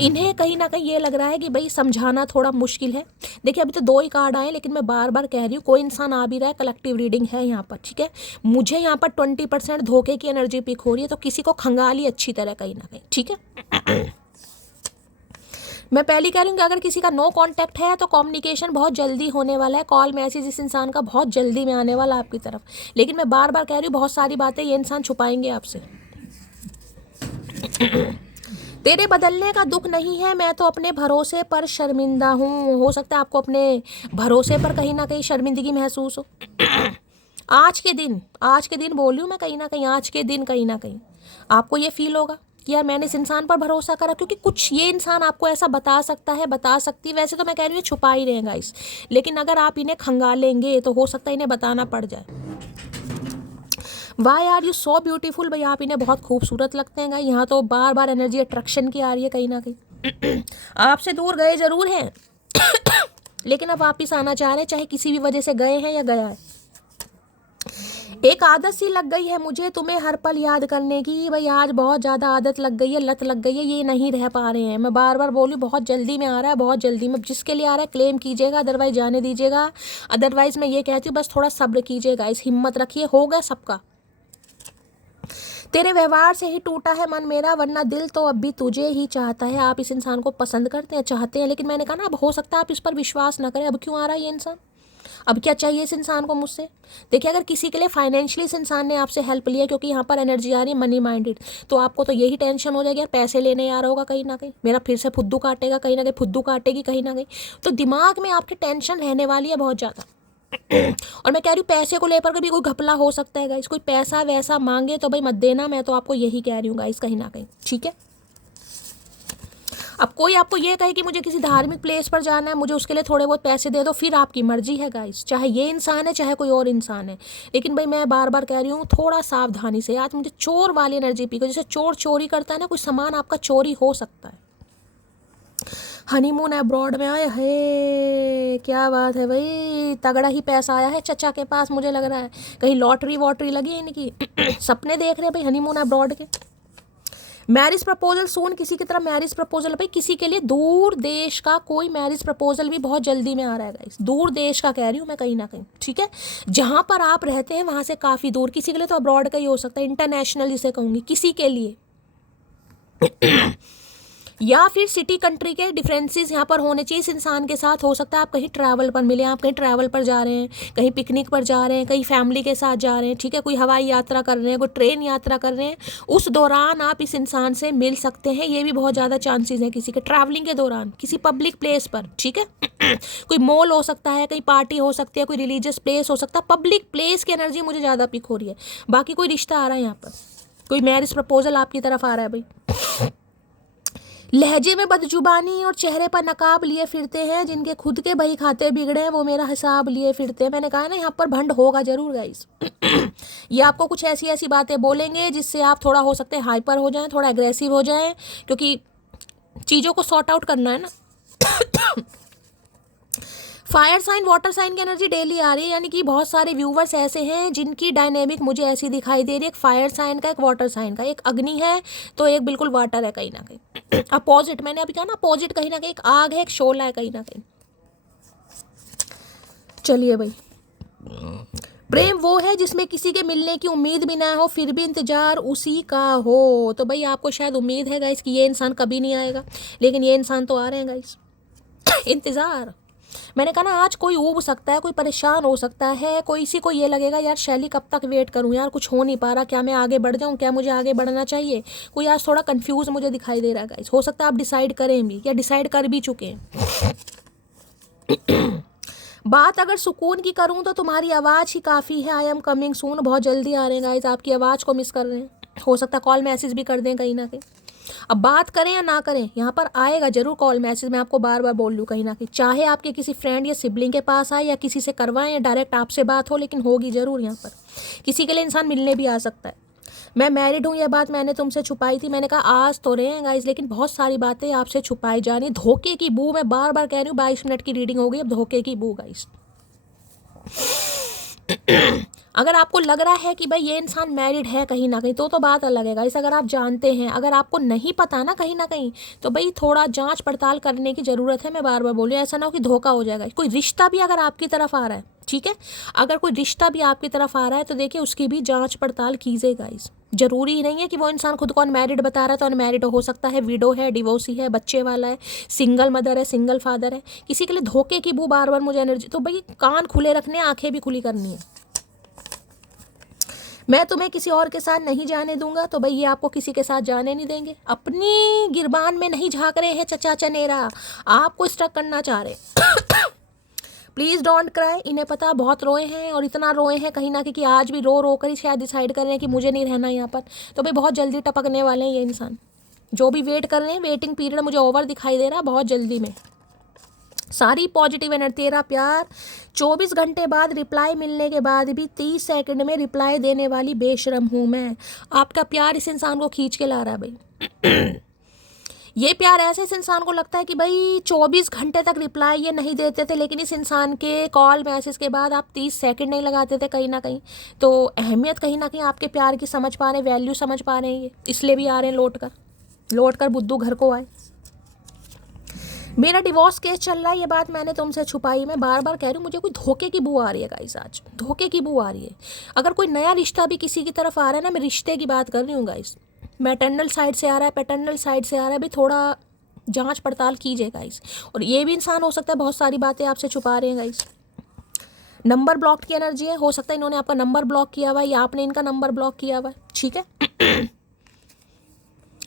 इन्हें कहीं ना कहीं ये लग रहा है कि भाई समझाना थोड़ा मुश्किल है। देखिए अभी तो 2 ही कार्ड आए, लेकिन मैं बार बार कह रही हूँ कोई इंसान आ भी रहा है, कलेक्टिव रीडिंग है यहाँ पर, ठीक है। मुझे यहाँ पर 20% धोखे की एनर्जी पिक हो रही है, तो किसी को खंगाली अच्छी तरह कहीं ना कहीं, ठीक है। मैं पहली कह रही हूँ कि अगर किसी का नो कांटेक्ट है तो कम्युनिकेशन बहुत जल्दी होने वाला है, कॉल मैसेज इस इंसान का बहुत जल्दी में आने वाला है आपकी तरफ। लेकिन मैं बार बार कह रही हूँ बहुत सारी बातें ये इंसान छुपाएंगे आपसे। तेरे बदलने का दुख नहीं है, मैं तो अपने भरोसे पर शर्मिंदा हूँ। हो सकता है आपको अपने भरोसे पर कहीं ना कहीं शर्मिंदगी महसूस हो। आज के दिन बोल रही हूँ मैं, कहीं ना कहीं आज के दिन कहीं ना कहीं आपको ये फील होगा कि यार मैंने इस इंसान पर भरोसा करा, क्योंकि कुछ ये इंसान आपको ऐसा बता सकता है, बता सकती। वैसे तो मैं कह रही हूँ छुपा ही रहेगा इस, लेकिन अगर आप इन्हें खंगालेंगे तो हो सकता है इन्हें बताना पड़ जाए। Why are you so beautiful, भाई आप इन्हें बहुत खूबसूरत लगते हैं। यहाँ तो बार बार एनर्जी अट्रैक्शन की आ रही है कहीं ना कहीं। आपसे दूर गए जरूर हैं, लेकिन अब वापिस आना चाह रहे हैं, चाहे किसी भी वजह से गए हैं या गया है। एक आदत सी लग गई है मुझे तुम्हें हर पल याद करने की, भाई आज बहुत ज़्यादा आदत लग गई है, लत लग गई है, ये नहीं रह पा रहे हैं। मैं बार बार बोलूँ बहुत जल्दी में आ रहा है, बहुत जल्दी में। जिसके लिए आ रहा है क्लेम कीजिएगा, अदरवाइज जाने दीजिएगा। अदरवाइज मैं ये कहती हूँ बस थोड़ा सब्र कीजिएगा, इस हिम्मत रखिए, होगा सबका। तेरे व्यवहार से ही टूटा है मन मेरा, वरना दिल तो अब भी तुझे ही चाहता है। आप इस इंसान को पसंद करते हैं, चाहते हैं, लेकिन मैंने कहा ना अब हो सकता है आप इस पर विश्वास ना करें। अब क्यों आ रहा है ये इंसान, अब क्या चाहिए इस इंसान को मुझसे। देखिए अगर किसी के लिए फाइनेंशियली इस इंसान ने आपसे हेल्प लिया, क्योंकि यहाँ पर एनर्जी आ रही है मनी माइंडेड, तो आपको तो यही टेंशन हो जाएगी यार पैसे लेने आ रहा होगा कहीं ना कहीं, मेरा फिर से फुद्दू काटेगा कहीं ना कहीं, फुद्दू काटेगी कहीं ना कहीं। तो दिमाग में आपके टेंशन रहने वाली है बहुत ज़्यादा। और मैं कह रही हूँ पैसे को लेकर के भी कोई घपला हो सकता है गाइस, कोई पैसा वैसा मांगे तो भाई मत देना, मैं तो आपको यही कह रही हूँ गाइस कहीं ना कहीं, ठीक है। अब कोई आपको ये कहे कि मुझे किसी धार्मिक प्लेस पर जाना है, मुझे उसके लिए थोड़े बहुत पैसे दे दो, फिर आपकी मर्जी है गाइस, चाहे ये इंसान है चाहे कोई और इंसान है। लेकिन भाई मैं बार बार कह रही हूँ थोड़ा सावधानी से, आज मुझे चोर वाली एनर्जी पी को, जैसे चोर चोरी करता है ना, कोई सामान आपका चोरी हो सकता है। हनीमून अब्रॉड में आया है, क्या बात है भाई, तगड़ा ही पैसा आया है चचा के पास, मुझे लग रहा है कहीं लॉटरी वॉटरी लगी है इनकी। सपने देख रहे हैं भाई हनीमून अब्रॉड के। मैरिज प्रपोजल सून, किसी की तरफ मैरिज प्रपोजल भाई, किसी के लिए दूर देश का कोई मैरिज प्रपोजल भी बहुत जल्दी में आ रहा है गाइस, दूर देश का कह रही हूँ मैं कहीं ना कहीं, ठीक है। जहाँ पर आप रहते हैं वहाँ से काफ़ी दूर, किसी के लिए तो अब्रॉड का ही हो सकता है, इंटरनेशनल जिसे कहूँगी, किसी के लिए या फिर सिटी कंट्री के डिफरेंसेस यहाँ पर होने चाहिए इस इंसान के साथ। हो सकता है आप कहीं ट्रैवल पर मिले, आप कहीं ट्रैवल पर जा रहे हैं, कहीं पिकनिक पर जा रहे हैं, कहीं फैमिली के साथ जा रहे हैं, ठीक है, कोई हवाई यात्रा कर रहे हैं, कोई ट्रेन यात्रा कर रहे हैं, उस दौरान आप इस इंसान से मिल सकते हैं, ये भी बहुत ज़्यादा चांसेस हैं किसी के ट्रैवलिंग के दौरान किसी पब्लिक प्लेस पर, ठीक है। कोई मॉल हो सकता है, कहीं पार्टी हो सकती है, कोई रिलीजियस प्लेस हो सकता है, पब्लिक प्लेस की एनर्जी मुझे ज़्यादा पिक हो रही है। बाकी कोई रिश्ता आ रहा है यहाँ पर, कोई मैरिज प्रपोजल आपकी तरफ आ रहा है भाई। लहजे में बदजुबानी और चेहरे पर नकाब लिए फिरते हैं, जिनके खुद के बही खाते बिगड़े हैं वो मेरा हिसाब लिए फिरते हैं। मैंने कहा ना यहाँ पर भंड होगा जरूर गाइस। ये आपको कुछ ऐसी ऐसी बातें बोलेंगे जिससे आप थोड़ा हो सकते हैं हाइपर हो जाएं, थोड़ा एग्रेसिव हो जाएं, क्योंकि चीज़ों को सॉर्ट आउट करना है ना। फायर साइन वाटर साइन की एनर्जी डेली आ रही है, यानी कि बहुत सारे व्यूवर्स ऐसे हैं जिनकी डायनेमिक मुझे ऐसी दिखाई दे रही है, एक फायर साइन का, एक वाटर साइन का, एक अग्नि है तो एक बिल्कुल वाटर है कहीं ना कहीं। अपोजिट, मैंने अभी कहा ना अपोजिट, कहीं ना कहीं एक आग है, एक शोला है कहीं ना कहीं। चलिए भाई, प्रेम वो है जिसमें किसी के मिलने की उम्मीद भी ना हो फिर भी इंतजार उसी का हो। तो भाई आपको शायद उम्मीद है गाइस कि ये इंसान कभी नहीं आएगा, लेकिन ये इंसान तो आ रहे हैं गाइस। इंतजार, मैंने कहा ना आज कोई ऊब सकता है, कोई परेशान हो सकता है, कोई इसी को ये लगेगा यार शैली कब तक वेट करूं यार, कुछ हो नहीं पा रहा, क्या मैं आगे बढ़ जाऊं, क्या मुझे आगे बढ़ना चाहिए। कोई आज थोड़ा कंफ्यूज मुझे दिखाई दे रहा है गाइस, हो सकता है आप डिसाइड करें भी या डिसाइड कर भी चुके हैं। बात अगर सुकून की करूं तो तुम्हारी आवाज़ ही काफ़ी है, आई एम कमिंग सून, बहुत जल्दी आ रहे हैं गाइस, आपकी आवाज़ को मिस कर रहे हैं, हो सकता है कॉल मैसेज भी कर दें कहीं ना कहीं। अब बात करें या ना करें, यहाँ पर आएगा जरूर कॉल मैसेज, मैं आपको बार बार बोल लूँ कहीं ना कहीं, चाहे आपके किसी फ्रेंड या सिबलिंग के पास आए या किसी से करवाएं या डायरेक्ट आपसे बात हो, लेकिन होगी जरूर यहाँ पर। किसी के लिए इंसान मिलने भी आ सकता है। मैं मैरिड हूँ, यह बात मैंने तुमसे छुपाई थी, मैंने कहा आज तो रहे हैं गाइस, लेकिन बहुत सारी बातें आपसे छुपाई जा रही। धोखे की बू, मैं बार बार कह रही हूँ, 22 मिनट की रीडिंग हो गई, अब धोखे की बू गाइस। अगर आपको लग रहा है कि भाई ये इंसान मैरिड है कहीं ना कहीं तो बात अलग है गाइस। अगर आप जानते हैं, अगर आपको नहीं पता ना कहीं ना कहीं, तो भाई थोड़ा जांच पड़ताल करने की ज़रूरत है। मैं बार बार बोल रही हूँ, ऐसा ना हो कि धोखा हो जाएगा। कोई रिश्ता भी अगर आपकी तरफ आ रहा है, ठीक है, अगर कोई रिश्ता भी आपकी तरफ आ रहा है तो देखिए उसकी भी जांच पड़ताल कीजिए गाइस। जरूरी नहीं है कि वो इंसान खुद को अनमैरिड बता रहा है तो अनमैरिड हो सकता है, विडो है, डिवोर्सी है, बच्चे वाला है, सिंगल मदर है, सिंगल फादर है। किसी के लिए धोखे की बू बार बार मुझे एनर्जी, तो भाई कान खुले रखने, आंखें भी खुली करनी है। मैं तुम्हें किसी और के साथ नहीं जाने दूंगा, तो भाई ये आपको किसी के साथ जाने नहीं देंगे। अपनी गिरबान में नहीं झांक रहे हैं चचा चनेरा, आपको स्ट्रक करना चाह रहे। प्लीज़ डोंट क्राई, इन्हें पता बहुत रोए हैं और इतना रोए हैं कहीं ना कहीं कि आज भी रो रो कर ही शायद डिसाइड कर रहे हैं कि मुझे नहीं रहना यहाँ पर। तो भाई बहुत जल्दी टपकने वाले हैं ये इंसान, जो भी वेट कर रहे हैं, वेटिंग पीरियड मुझे ओवर दिखाई दे रहा है बहुत जल्दी में। सारी पॉजिटिव एनर्जी, तेरा प्यार 24 घंटे बाद रिप्लाई मिलने के बाद भी 30 सेकंड में रिप्लाई देने वाली बेशरम हूँ मैं। आपका प्यार इस इंसान को खींच के ला रहा है भाई। ये प्यार ऐसे इस इंसान को लगता है कि भाई 24 घंटे तक रिप्लाई ये नहीं देते थे, लेकिन इस इंसान के कॉल मैसेज के बाद आप 30 सेकंड नहीं लगाते थे कहीं ना कहीं। तो अहमियत कहीं ना कहीं आपके प्यार की समझ पा रहे हैं, वैल्यू समझ पा रहे हैं, ये इसलिए भी आ रहे हैं लौट कर बुद्धू घर को आए। मेरा डिवोर्स केस चल रहा है, ये बात मैंने तुमसे छुपाई। मैं बार बार कह रही हूँ, मुझे कोई धोखे की बू आ रही है गाइस, आज धोखे की बू आ रही है। अगर कोई नया रिश्ता भी किसी की तरफ आ रहा है ना, मैं रिश्ते की बात कर रही हूँ गाइस, मैटरनल साइड से आ रहा है, पैटर्नल साइड से आ रहा है, भी थोड़ा जांच पड़ताल कीजिए गाइस। और ये भी इंसान हो सकता है बहुत सारी बातें आपसे छुपा रहे हैं गाइस। नंबर ब्लॉक की एनर्जी है, हो सकता है इन्होंने आपका नंबर ब्लॉक किया हुआ है या आपने इनका नंबर ब्लॉक किया हुआ है, ठीक है।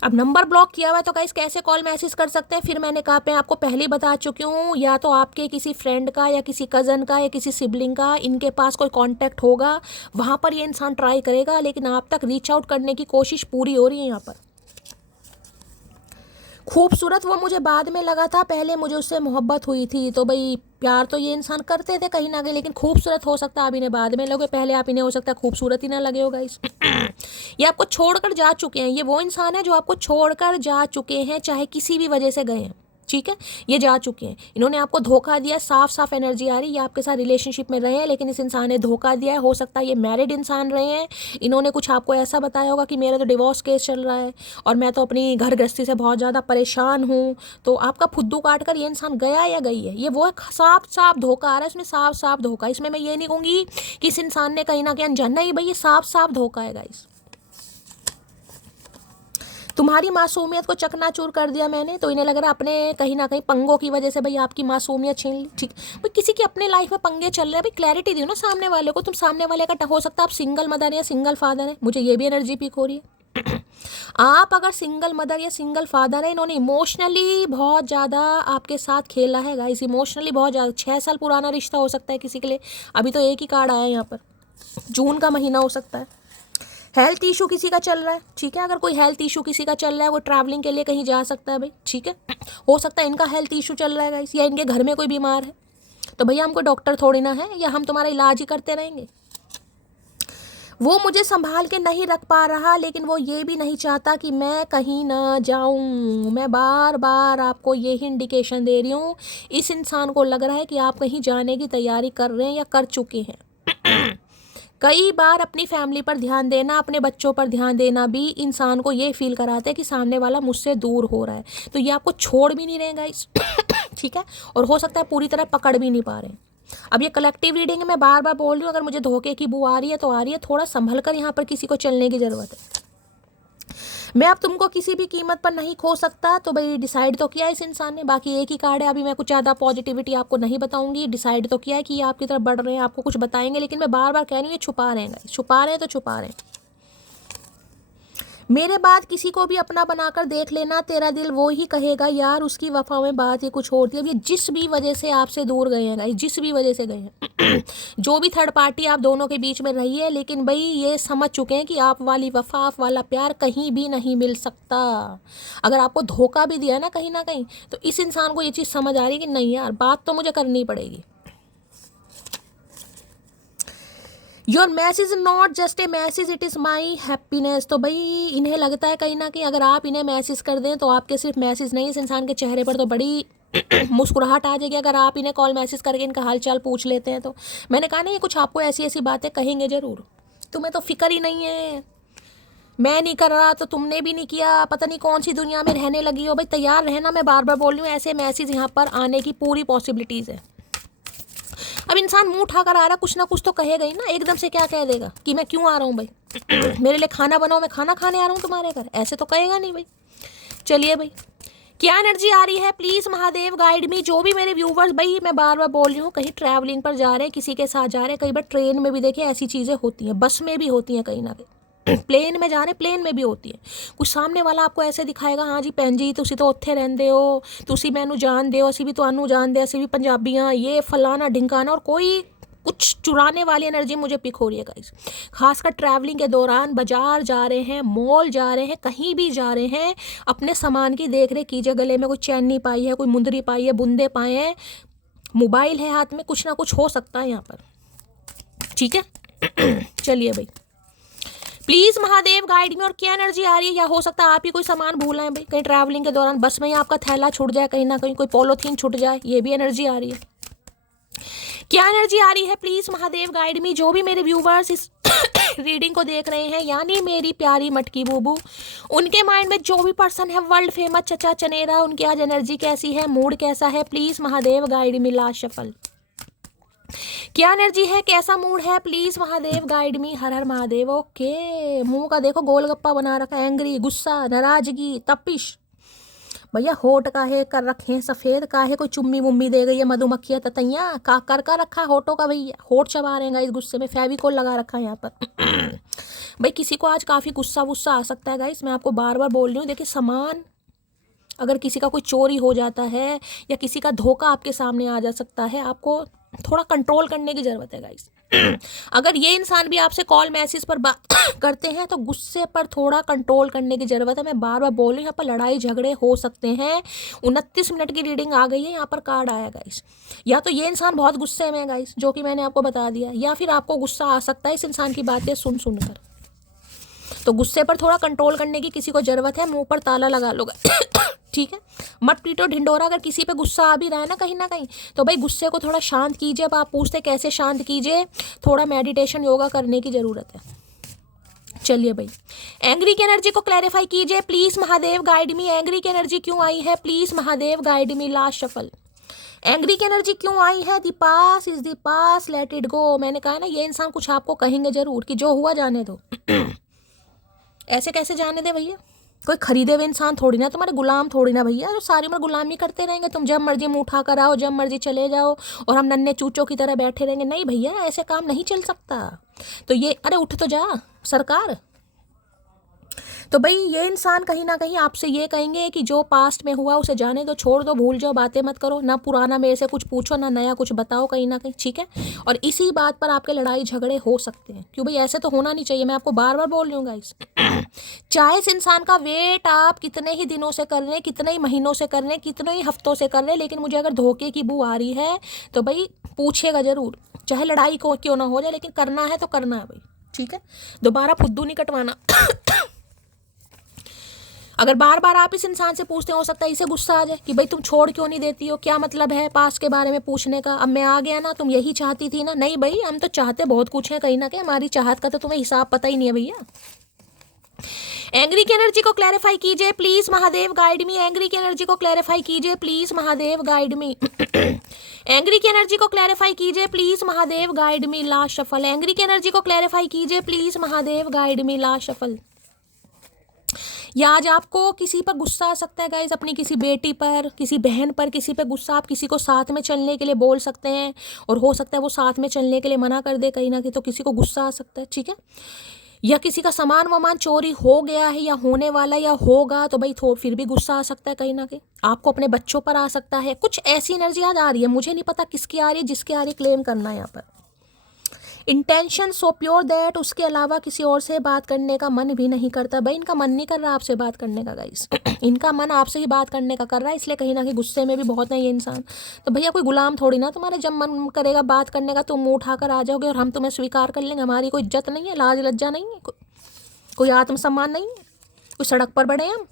अब नंबर ब्लॉक किया हुआ है तो गाइस कैसे कॉल मैसेज कर सकते हैं? फिर मैंने कहा, मैं आपको पहले ही बता चुकी हूँ, या तो आपके किसी फ्रेंड का या किसी कज़न का या किसी सिबलिंग का, इनके पास कोई कांटेक्ट होगा, वहाँ पर ये इंसान ट्राई करेगा, लेकिन आप तक रीच आउट करने की कोशिश पूरी हो रही है। यहाँ पर खूबसूरत वो मुझे बाद में लगा था, पहले मुझे उससे मोहब्बत हुई थी, तो भाई प्यार तो ये इंसान करते थे कहीं ना कहीं, लेकिन खूबसूरत हो सकता है आप इन्हें बाद में लगे, पहले आप इन्हें हो सकता है खूबसूरत ही ना लगे हो गाइस। ये आपको छोड़कर जा चुके हैं, ये वो इंसान है जो आपको छोड़कर जा चुके हैं, चाहे किसी भी वजह से गए हैं, ठीक है, ये जा चुके हैं, इन्होंने आपको धोखा दिया, साफ साफ एनर्जी आ रही है, ये आपके साथ रिलेशनशिप में रहे हैं लेकिन इस इंसान ने धोखा दिया है। हो सकता है ये मैरिड इंसान रहे हैं, इन्होंने कुछ आपको ऐसा बताया होगा कि मेरा तो डिवोर्स केस चल रहा है और मैं तो अपनी घर गृहस्थी से बहुत ज़्यादा परेशान हूँ, तो आपका फुद्दू काट कर ये इंसान गया या गई है, ये वो साफ साफ धोखा आ रहा है, इसमें साफ साफ धोखा। इसमें मैं ये नहीं कहूँगी कि इस इंसान ने कहीं ना कहीं अनजान, नहीं भाई, ये साफ साफ धोखा है गाइस। तुम्हारी मासूमियत को चकनाचूर कर दिया मैंने, तो इन्हें लग रहा है अपने कहीं ना कहीं पंगों की वजह से भाई आपकी मासूमियत छीन ली, ठीक। भाई किसी की अपने लाइफ में पंगे चल रहे हैं, भाई क्लैरिटी दियो ना सामने वाले को, तुम सामने वाले का हो सकता है आप सिंगल मदर या सिंगल फादर है, मुझे ये भी एनर्जी पिक हो रही है। आप अगर सिंगल मदर या सिंगल फादर है, इन्होंने इमोशनली बहुत ज़्यादा आपके साथ खेला है गाइस, इमोशनली बहुत ज़्यादा, 6 साल पुराना रिश्ता हो सकता है किसी के लिए, अभी तो एक ही कार्ड आया है यहाँ पर, जून का महीना हो सकता है। हेल्थ इशू किसी का चल रहा है, ठीक है, अगर कोई हेल्थ इशू किसी का चल रहा है, वो ट्रैवलिंग के लिए कहीं जा सकता है भाई, ठीक है, हो सकता है इनका हेल्थ इशू चल रहा है गाइस, या इनके घर में कोई बीमार है, तो भैया हम कोई डॉक्टर थोड़ी ना है, या हम तुम्हारा इलाज ही करते रहेंगे। वो मुझे संभाल के नहीं रख पा रहा, लेकिन वो ये भी नहीं चाहता कि मैं कहीं ना जाऊं। मैं बार बार आपको यही इंडिकेशन दे रही हूँ, इस इंसान को लग रहा है कि आप कहीं जाने की तैयारी कर रहे हैं या कर चुके हैं। कई बार अपनी फैमिली पर ध्यान देना, अपने बच्चों पर ध्यान देना भी इंसान को ये फील कराता है कि सामने वाला मुझसे दूर हो रहा है, तो ये आपको छोड़ भी नहीं रहे गाइस। ठीक है, और हो सकता है पूरी तरह पकड़ भी नहीं पा रहे हैं। अब ये कलेक्टिव रीडिंग है, मैं बार बार बोल रही हूँ, अगर मुझे धोखे की बू आ रही है तो आ रही है, थोड़ा संभल कर यहाँ पर किसी को चलने की ज़रूरत है। मैं अब तुमको किसी भी कीमत पर नहीं खो सकता, तो भाई डिसाइड तो किया इस इंसान ने, बाकी एक ही कार्ड है, अभी मैं कुछ ज़्यादा पॉजिटिविटी आपको नहीं बताऊंगी, डिसाइड तो किया है कि ये आपकी तरफ बढ़ रहे हैं, आपको कुछ बताएंगे, लेकिन मैं बार बार कह रही हूँ ये छुपा रहे हैं, छुपा रहे हैं तो छुपा रहे हैं। मेरे बाद किसी को भी अपना बनाकर देख लेना, तेरा दिल वो ही कहेगा यार उसकी वफा में बात ही कुछ और थी। अब ये जिस भी वजह से आपसे दूर गए हैं गाइस, जिस भी वजह से गए हैं, जो भी थर्ड पार्टी आप दोनों के बीच में रही है, लेकिन भाई ये समझ चुके हैं कि आप वाली वफा, आप वाला प्यार कहीं भी नहीं मिल सकता। अगर आपको धोखा भी दिया ना कहीं ना कहीं, तो इस इंसान को ये चीज़ समझ आ रही है कि नहीं यार, बात तो मुझे करनी पड़ेगी। Your message not just a message, it is my happiness. तो भाई इन्हें लगता है कहीं ना कहीं अगर आप इन्हें मैसेज कर दें तो आपके सिर्फ मैसेज नहीं, इस इंसान के चेहरे पर तो बड़ी मुस्कुराहट आ जाएगी अगर आप इन्हें कॉल मैसेज करके इनका हालचाल पूछ लेते हैं। तो मैंने कहा ना, ये कुछ आपको ऐसी ऐसी बातें कहेंगे ज़रूर, तुम्हें तो फिक्र ही नहीं है, मैं नहीं कर रहा तो तुमने भी नहीं किया, पता नहीं कौन सी दुनिया में रहने लगी हो। भाई तैयार रहना, मैं बार बार बोल रही हूँ, ऐसे मैसेज यहाँ पर आने की पूरी पॉसिबिलिटीज़ है। अब इंसान मुंह उठाकर आ रहा, कुछ ना कुछ तो कहेगा ही ना, एकदम से क्या कह देगा कि मैं क्यों आ रहा हूँ भाई, मेरे लिए खाना बनाओ, मैं खाना खाने आ रहा हूँ तुम्हारे घर, ऐसे तो कहेगा नहीं भाई। चलिए भाई, क्या एनर्जी आ रही है प्लीज़ महादेव गाइड मी। जो भी मेरे व्यूवर्स, भाई मैं बार बार बोल रही हूँ, कहीं ट्रैवलिंग पर जा रहे हैं, किसी के साथ जा रहे हैं, कई बार ट्रेन में भी देखिए ऐसी चीज़ें होती हैं, बस में भी होती हैं, कहीं ना कहीं प्लेन में जा रहे हैं, प्लेन में भी होती है। कुछ सामने वाला आपको ऐसे दिखाएगा, हाँ जी भैन जी तुसी तो उत्थे रहंदे हो, तुसी मैनू जानदे हो, असी भी तुहानू जानदे, असी भी पंजाबी हाँ, ये फलाना ढिंकाना, और कोई कुछ चुराने वाली एनर्जी मुझे पिक हो रही है गाइस। खासकर ट्रैवलिंग के दौरान बाजार जा रहे हैं, मॉल जा रहे हैं, कहीं भी जा रहे हैं, अपने सामान की देख रेख कीजिए, गले में कोई चैनी पाई है, कोई मुंदरी पाई है, बुंदे पाए हैं, मोबाइल है हाथ में, कुछ ना कुछ हो सकता है यहाँ पर, ठीक है। चलिए भाई, प्लीज महादेव गाइड में। और क्या एनर्जी आ रही है, या हो सकता है आप ही कोई सामान भूल आए भाई, कहीं ट्रैवलिंग के दौरान बस में ही आपका थैला छूट जाए, कहीं ना कहीं कोई पॉलीथीन छूट जाए, ये भी एनर्जी आ रही है। क्या एनर्जी आ रही है प्लीज महादेव गाइड में। जो भी मेरे व्यूवर्स इस रीडिंग को देख रहे हैं, यानी मेरी प्यारी मटकी बूबू, उनके माइंड में जो भी पर्सन है वर्ल्ड फेमस चचा चनेरा, उनकी आज एनर्जी कैसी है, मूड कैसा है, प्लीज महादेव गाइड में। लास्ट शफल, क्या एनर्जी है, कैसा मूड है, please Mahadev guide me. Her Har Mahadev. Okay, मुंह का देखो गोलगप्पा बना रखा है, एंग्री, गुस्सा, नाराजगी, तपिश, भैया होठ काहे कर रखे हैं सफ़ेद, काहे कोई चुम्मी मुम्मी दे गई है मधुमक्खियाँ ततैया का कर रखा है होठों का, भैया होठ चबा रहे हैं इस गुस्से में, फेविकोल लगा रखा है यहाँ पर। भाई किसी को आज काफ़ी गुस्सा वुस्सा आ सकता है गाइस, मैं आपको बार बार बोल रही हूँ। देखिए सामान अगर किसी का कोई चोरी हो जाता है या किसी का धोखा आपके सामने आ जा सकता है, आपको थोड़ा कंट्रोल करने की ज़रूरत है गाइस। अगर ये इंसान भी आपसे कॉल मैसेज पर बात करते हैं तो गुस्से पर थोड़ा कंट्रोल करने की ज़रूरत है। मैं बार बार बोल रही हूँ, यहाँ पर लड़ाई झगड़े हो सकते हैं। 29 मिनट की रीडिंग आ गई है, यहाँ पर कार्ड आया गाइस। या तो ये इंसान बहुत गुस्से में है गाइस, जो कि मैंने आपको बता दिया, या फिर आपको गुस्सा आ सकता है इस इंसान की बातें सुन सुनकर। तो गुस्से पर थोड़ा कंट्रोल करने की किसी को ज़रूरत है, मुंह पर ताला लगा लो। ठीक है, मत पीटो ढिंडोरा। अगर किसी पे गुस्सा आ भी रहा है ना कहीं ना कहीं, तो भाई गुस्से को थोड़ा शांत कीजिए। अब आप पूछते कैसे शांत कीजिए, थोड़ा मेडिटेशन योगा करने की ज़रूरत है। चलिए भाई, एंग्री की एनर्जी को क्लैरिफाई कीजिए please Mahadev, guide me. Angry की एनर्जी क्यों आई है please Mahadev, guide me. Last shuffle, angry की एनर्जी क्यों आई है? The past is the past, let it go. मैंने कहा ना ये इंसान कुछ आपको कहेंगे जरूर कि जो हुआ जाने दो। ऐसे कैसे जाने दे भैया, कोई खरीदे हुए इंसान थोड़ी ना, तुम्हारे गुलाम थोड़ी ना भैया जो सारी उम्र गुलामी करते रहेंगे। तुम जब मर्जी मुंह उठा कर आओ, जब मर्जी चले जाओ और हम नन्हे चूचों की तरह बैठे रहेंगे। नहीं भैया, ऐसे काम नहीं चल सकता। तो ये अरे उठ तो जा सरकार। तो भाई ये इंसान कहीं ना कहीं आपसे ये कहेंगे कि जो पास्ट में हुआ उसे जाने दो, छोड़ दो, भूल जाओ, बातें मत करो, ना पुराना मेरे से कुछ पूछो, ना नया कुछ बताओ कहीं ना कहीं। ठीक है, और इसी बात पर आपके लड़ाई झगड़े हो सकते हैं। क्यों भाई, ऐसे तो होना नहीं चाहिए। मैं आपको बार बार बोल रही हूँ गाइस। चाहे इस इंसान का वेट आप कितने ही दिनों से कर रहे हैं, कितने ही महीनों से कर रहे हैं, कितने ही हफ्तों से कर रहे हैं, लेकिन मुझे अगर धोखे की बू आ रही है तो भाई पूछेगा जरूर। चाहे लड़ाई को क्यों ना हो जाए, लेकिन करना है तो करना है भाई। ठीक है, दोबारा फुद्दू नहीं कटवाना। अगर बार बार आप इस इंसान से पूछते हो सकता है इसे गुस्सा आ जाए कि भाई तुम छोड़ क्यों नहीं देती हो, क्या मतलब है पास्ट के बारे में पूछने का। अब मैं आ गया ना, तुम यही चाहती थी ना। नहीं भाई, हम तो चाहते बहुत कुछ है कहीं ना कहीं, हमारी चाहत का तो तुम्हें हिसाब पता ही नहीं है भैया। एंग्री की एनर्जी को क्लैरिफाई कीजिए please Mahadev, guide me. Angry की एनर्जी को क्लैरिफाई कीजिए please Mahadev, guide me. Angry की एनर्जी को क्लैरिफाई कीजिए please Mahadev, guide me. Last shuffle, angry की एनर्जी को क्लैरिफाई कीजिए please Mahadev, guide me. Last shuffle. या आज आपको किसी पर गुस्सा आ सकता है गाइज, अपनी किसी बेटी पर, किसी बहन पर, किसी पर गुस्सा। आप किसी को साथ में चलने के लिए बोल सकते हैं और हो सकता है वो साथ में चलने के लिए मना कर दे कहीं ना कहीं, तो किसी को गुस्सा आ सकता है। ठीक है, या किसी का सामान वामान चोरी हो गया है या होने वाला या होगा, तो भाई फिर भी गुस्सा आ सकता है कहीं ना कहीं। आपको अपने बच्चों पर आ सकता है। कुछ ऐसी एनर्जी आज आ रही है, मुझे नहीं पता किसकी आ रही है, जिसकी आ रही है क्लेम करना है यहाँ पर। इंटेंशन सो प्योर दैट उसके अलावा किसी और से बात करने का मन भी नहीं करता। भाई इनका मन नहीं कर रहा आपसे बात करने का गाइस। इनका मन आपसे ही बात करने का कर रहा है, इसलिए कहीं ना कहीं गुस्से में भी बहुत है ये इंसान। तो भैया कोई गुलाम थोड़ी ना तुम्हारे, जब मन करेगा बात करने का तुम मुंह उठाकर आ जाओगे और हम तुम्हें स्वीकार कर लेंगे। हमारी कोई इज्जत नहीं है, लाज लज्जा नहीं है, कोई आत्मसम्मान नहीं है, कोई सड़क पर बढ़े हम।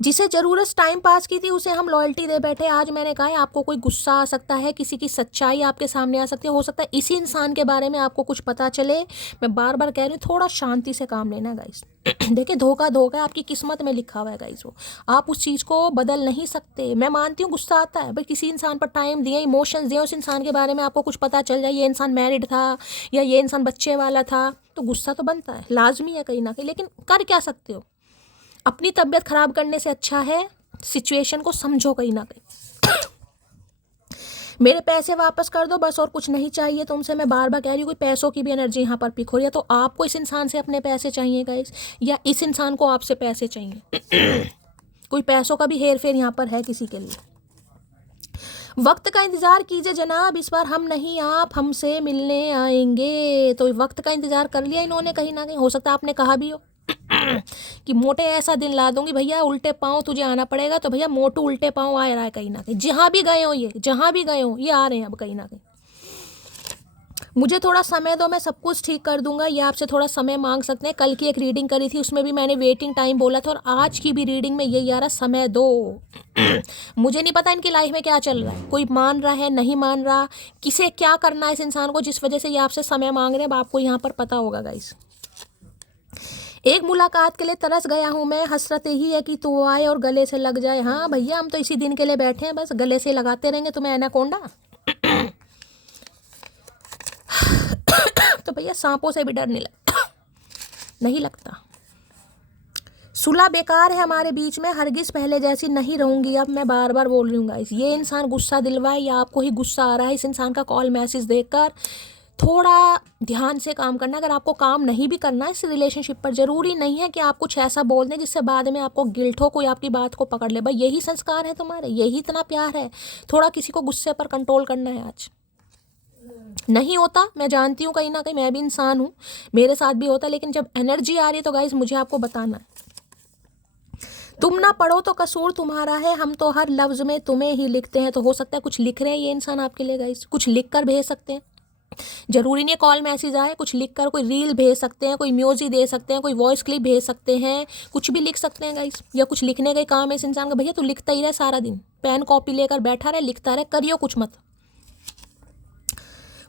जिसे ज़रूरत टाइम पास की थी उसे हम लॉयल्टी दे बैठे। आज मैंने कहा है आपको कोई गुस्सा आ सकता है, किसी की सच्चाई आपके सामने आ सकती है। हो सकता है इसी इंसान के बारे में आपको कुछ पता चले। मैं बार बार कह रही हूँ थोड़ा शांति से काम लेना गाइस। देखिए धोखा धोखा आपकी किस्मत में लिखा हुआ है गाइस, वो आप उस चीज़ को बदल नहीं सकते। मैं मानती हूँ गुस्सा आता है, भाई किसी इंसान पर टाइम दिए, इमोशंस दिए, उस इंसान के बारे में आपको कुछ पता चल जाए, ये इंसान मैरिड था या ये इंसान बच्चे वाला था, तो गुस्सा तो बनता है, लाजमी है कहीं ना कहीं। लेकिन कर क्या सकते हो, अपनी तबीयत खराब करने से अच्छा है सिचुएशन को समझो कहीं ना कहीं। मेरे पैसे वापस कर दो बस, और कुछ नहीं चाहिए तुमसे। मैं बार बार कह रही हूँ, कोई पैसों की भी एनर्जी यहाँ पर पिक हो रही है। तो आपको इस इंसान से अपने पैसे चाहिए गाइस, या इस इंसान को आपसे पैसे चाहिए? कोई पैसों का भी हेर फेर यहाँ पर है किसी के लिए। वक्त का इंतजार कीजिए जनाब, इस बार हम नहीं आप हमसे मिलने आएंगे। तो वक्त का इंतजार कर लिया इन्होंने कहीं ना कहीं। हो सकता है आपने कहा भी हो कि मोटे ऐसा दिन ला दूंगी भैया, उल्टे पाँव तुझे आना पड़ेगा। तो भैया मोटू उल्टे पाँव आ रहा है कहीं ना कहीं, जहाँ भी गए हो ये, जहाँ भी गए हो ये आ रहे हैं अब कहीं ना कहीं। मुझे थोड़ा समय दो, मैं सब कुछ ठीक कर दूंगा। ये आपसे थोड़ा समय मांग सकते हैं। कल की एक रीडिंग करी थी उसमें भी मैंने वेटिंग टाइम बोला था, और आज की भी रीडिंग में यही आ रहा, समय दो। मुझे नहीं पता इनकी लाइफ में क्या चल रहा है, कोई मान रहा है नहीं मान रहा, किसे क्या करना है इस इंसान को जिस वजह से ये आपसे समय मांग रहे हैं। अब आपको यहाँ पर पता होगा गाइस। एक मुलाकात के लिए तरस गया हूँ मैं, हसरत ही है कि तू आए और गले से लग जाए। हाँ भैया हम तो इसी दिन के लिए बैठे हैं, बस गले से लगाते रहेंगे तुम्हें एनाकोंडा। तो भैया सांपों से भी डर नहीं लगता। सुलह बेकार है हमारे बीच में, हरगिज पहले जैसी नहीं रहूंगी अब। मैं बार बार बोल रही हूँ गाइस, ये इंसान गुस्सा दिलवाए या आपको ही गुस्सा आ रहा है इस इंसान का कॉल मैसेज देखकर, थोड़ा ध्यान से काम करना। अगर आपको काम नहीं भी करना है इस रिलेशनशिप पर, जरूरी नहीं है कि आप कुछ ऐसा बोल दें जिससे बाद में आपको गिल्ट हो, कोई आपकी बात को पकड़ ले। भाई यही संस्कार है तुम्हारे, यही इतना प्यार है, थोड़ा किसी को गुस्से पर कंट्रोल करना है। आज नहीं होता, मैं जानती हूँ, कहीं ना कहीं मैं भी इंसान हूँ, मेरे साथ भी होता, लेकिन जब एनर्जी आ रही है तो गाइज मुझे आपको बताना है। तुम ना पढ़ो तो कसूर तुम्हारा है, हम तो हर लफ्ज में तुम्हें ही लिखते हैं। तो हो सकता है कुछ लिख रहे हैं ये इंसान आपके लिए गाइज, कुछ लिख कर भेज सकते हैं। जरूरी नहीं कॉल मैसेज आए, कुछ लिख कर कोई रील भेज सकते हैं, कोई म्यूजिक दे सकते हैं, कोई वॉइस क्लिप भेज सकते हैं, कुछ भी लिख सकते हैं गाइस। या कुछ लिखने का काम है इस इंसान का, भैया तू लिखता ही रहे सारा दिन, पेन कॉपी लेकर बैठा रहे, लिखता रहे, करियो कुछ मत।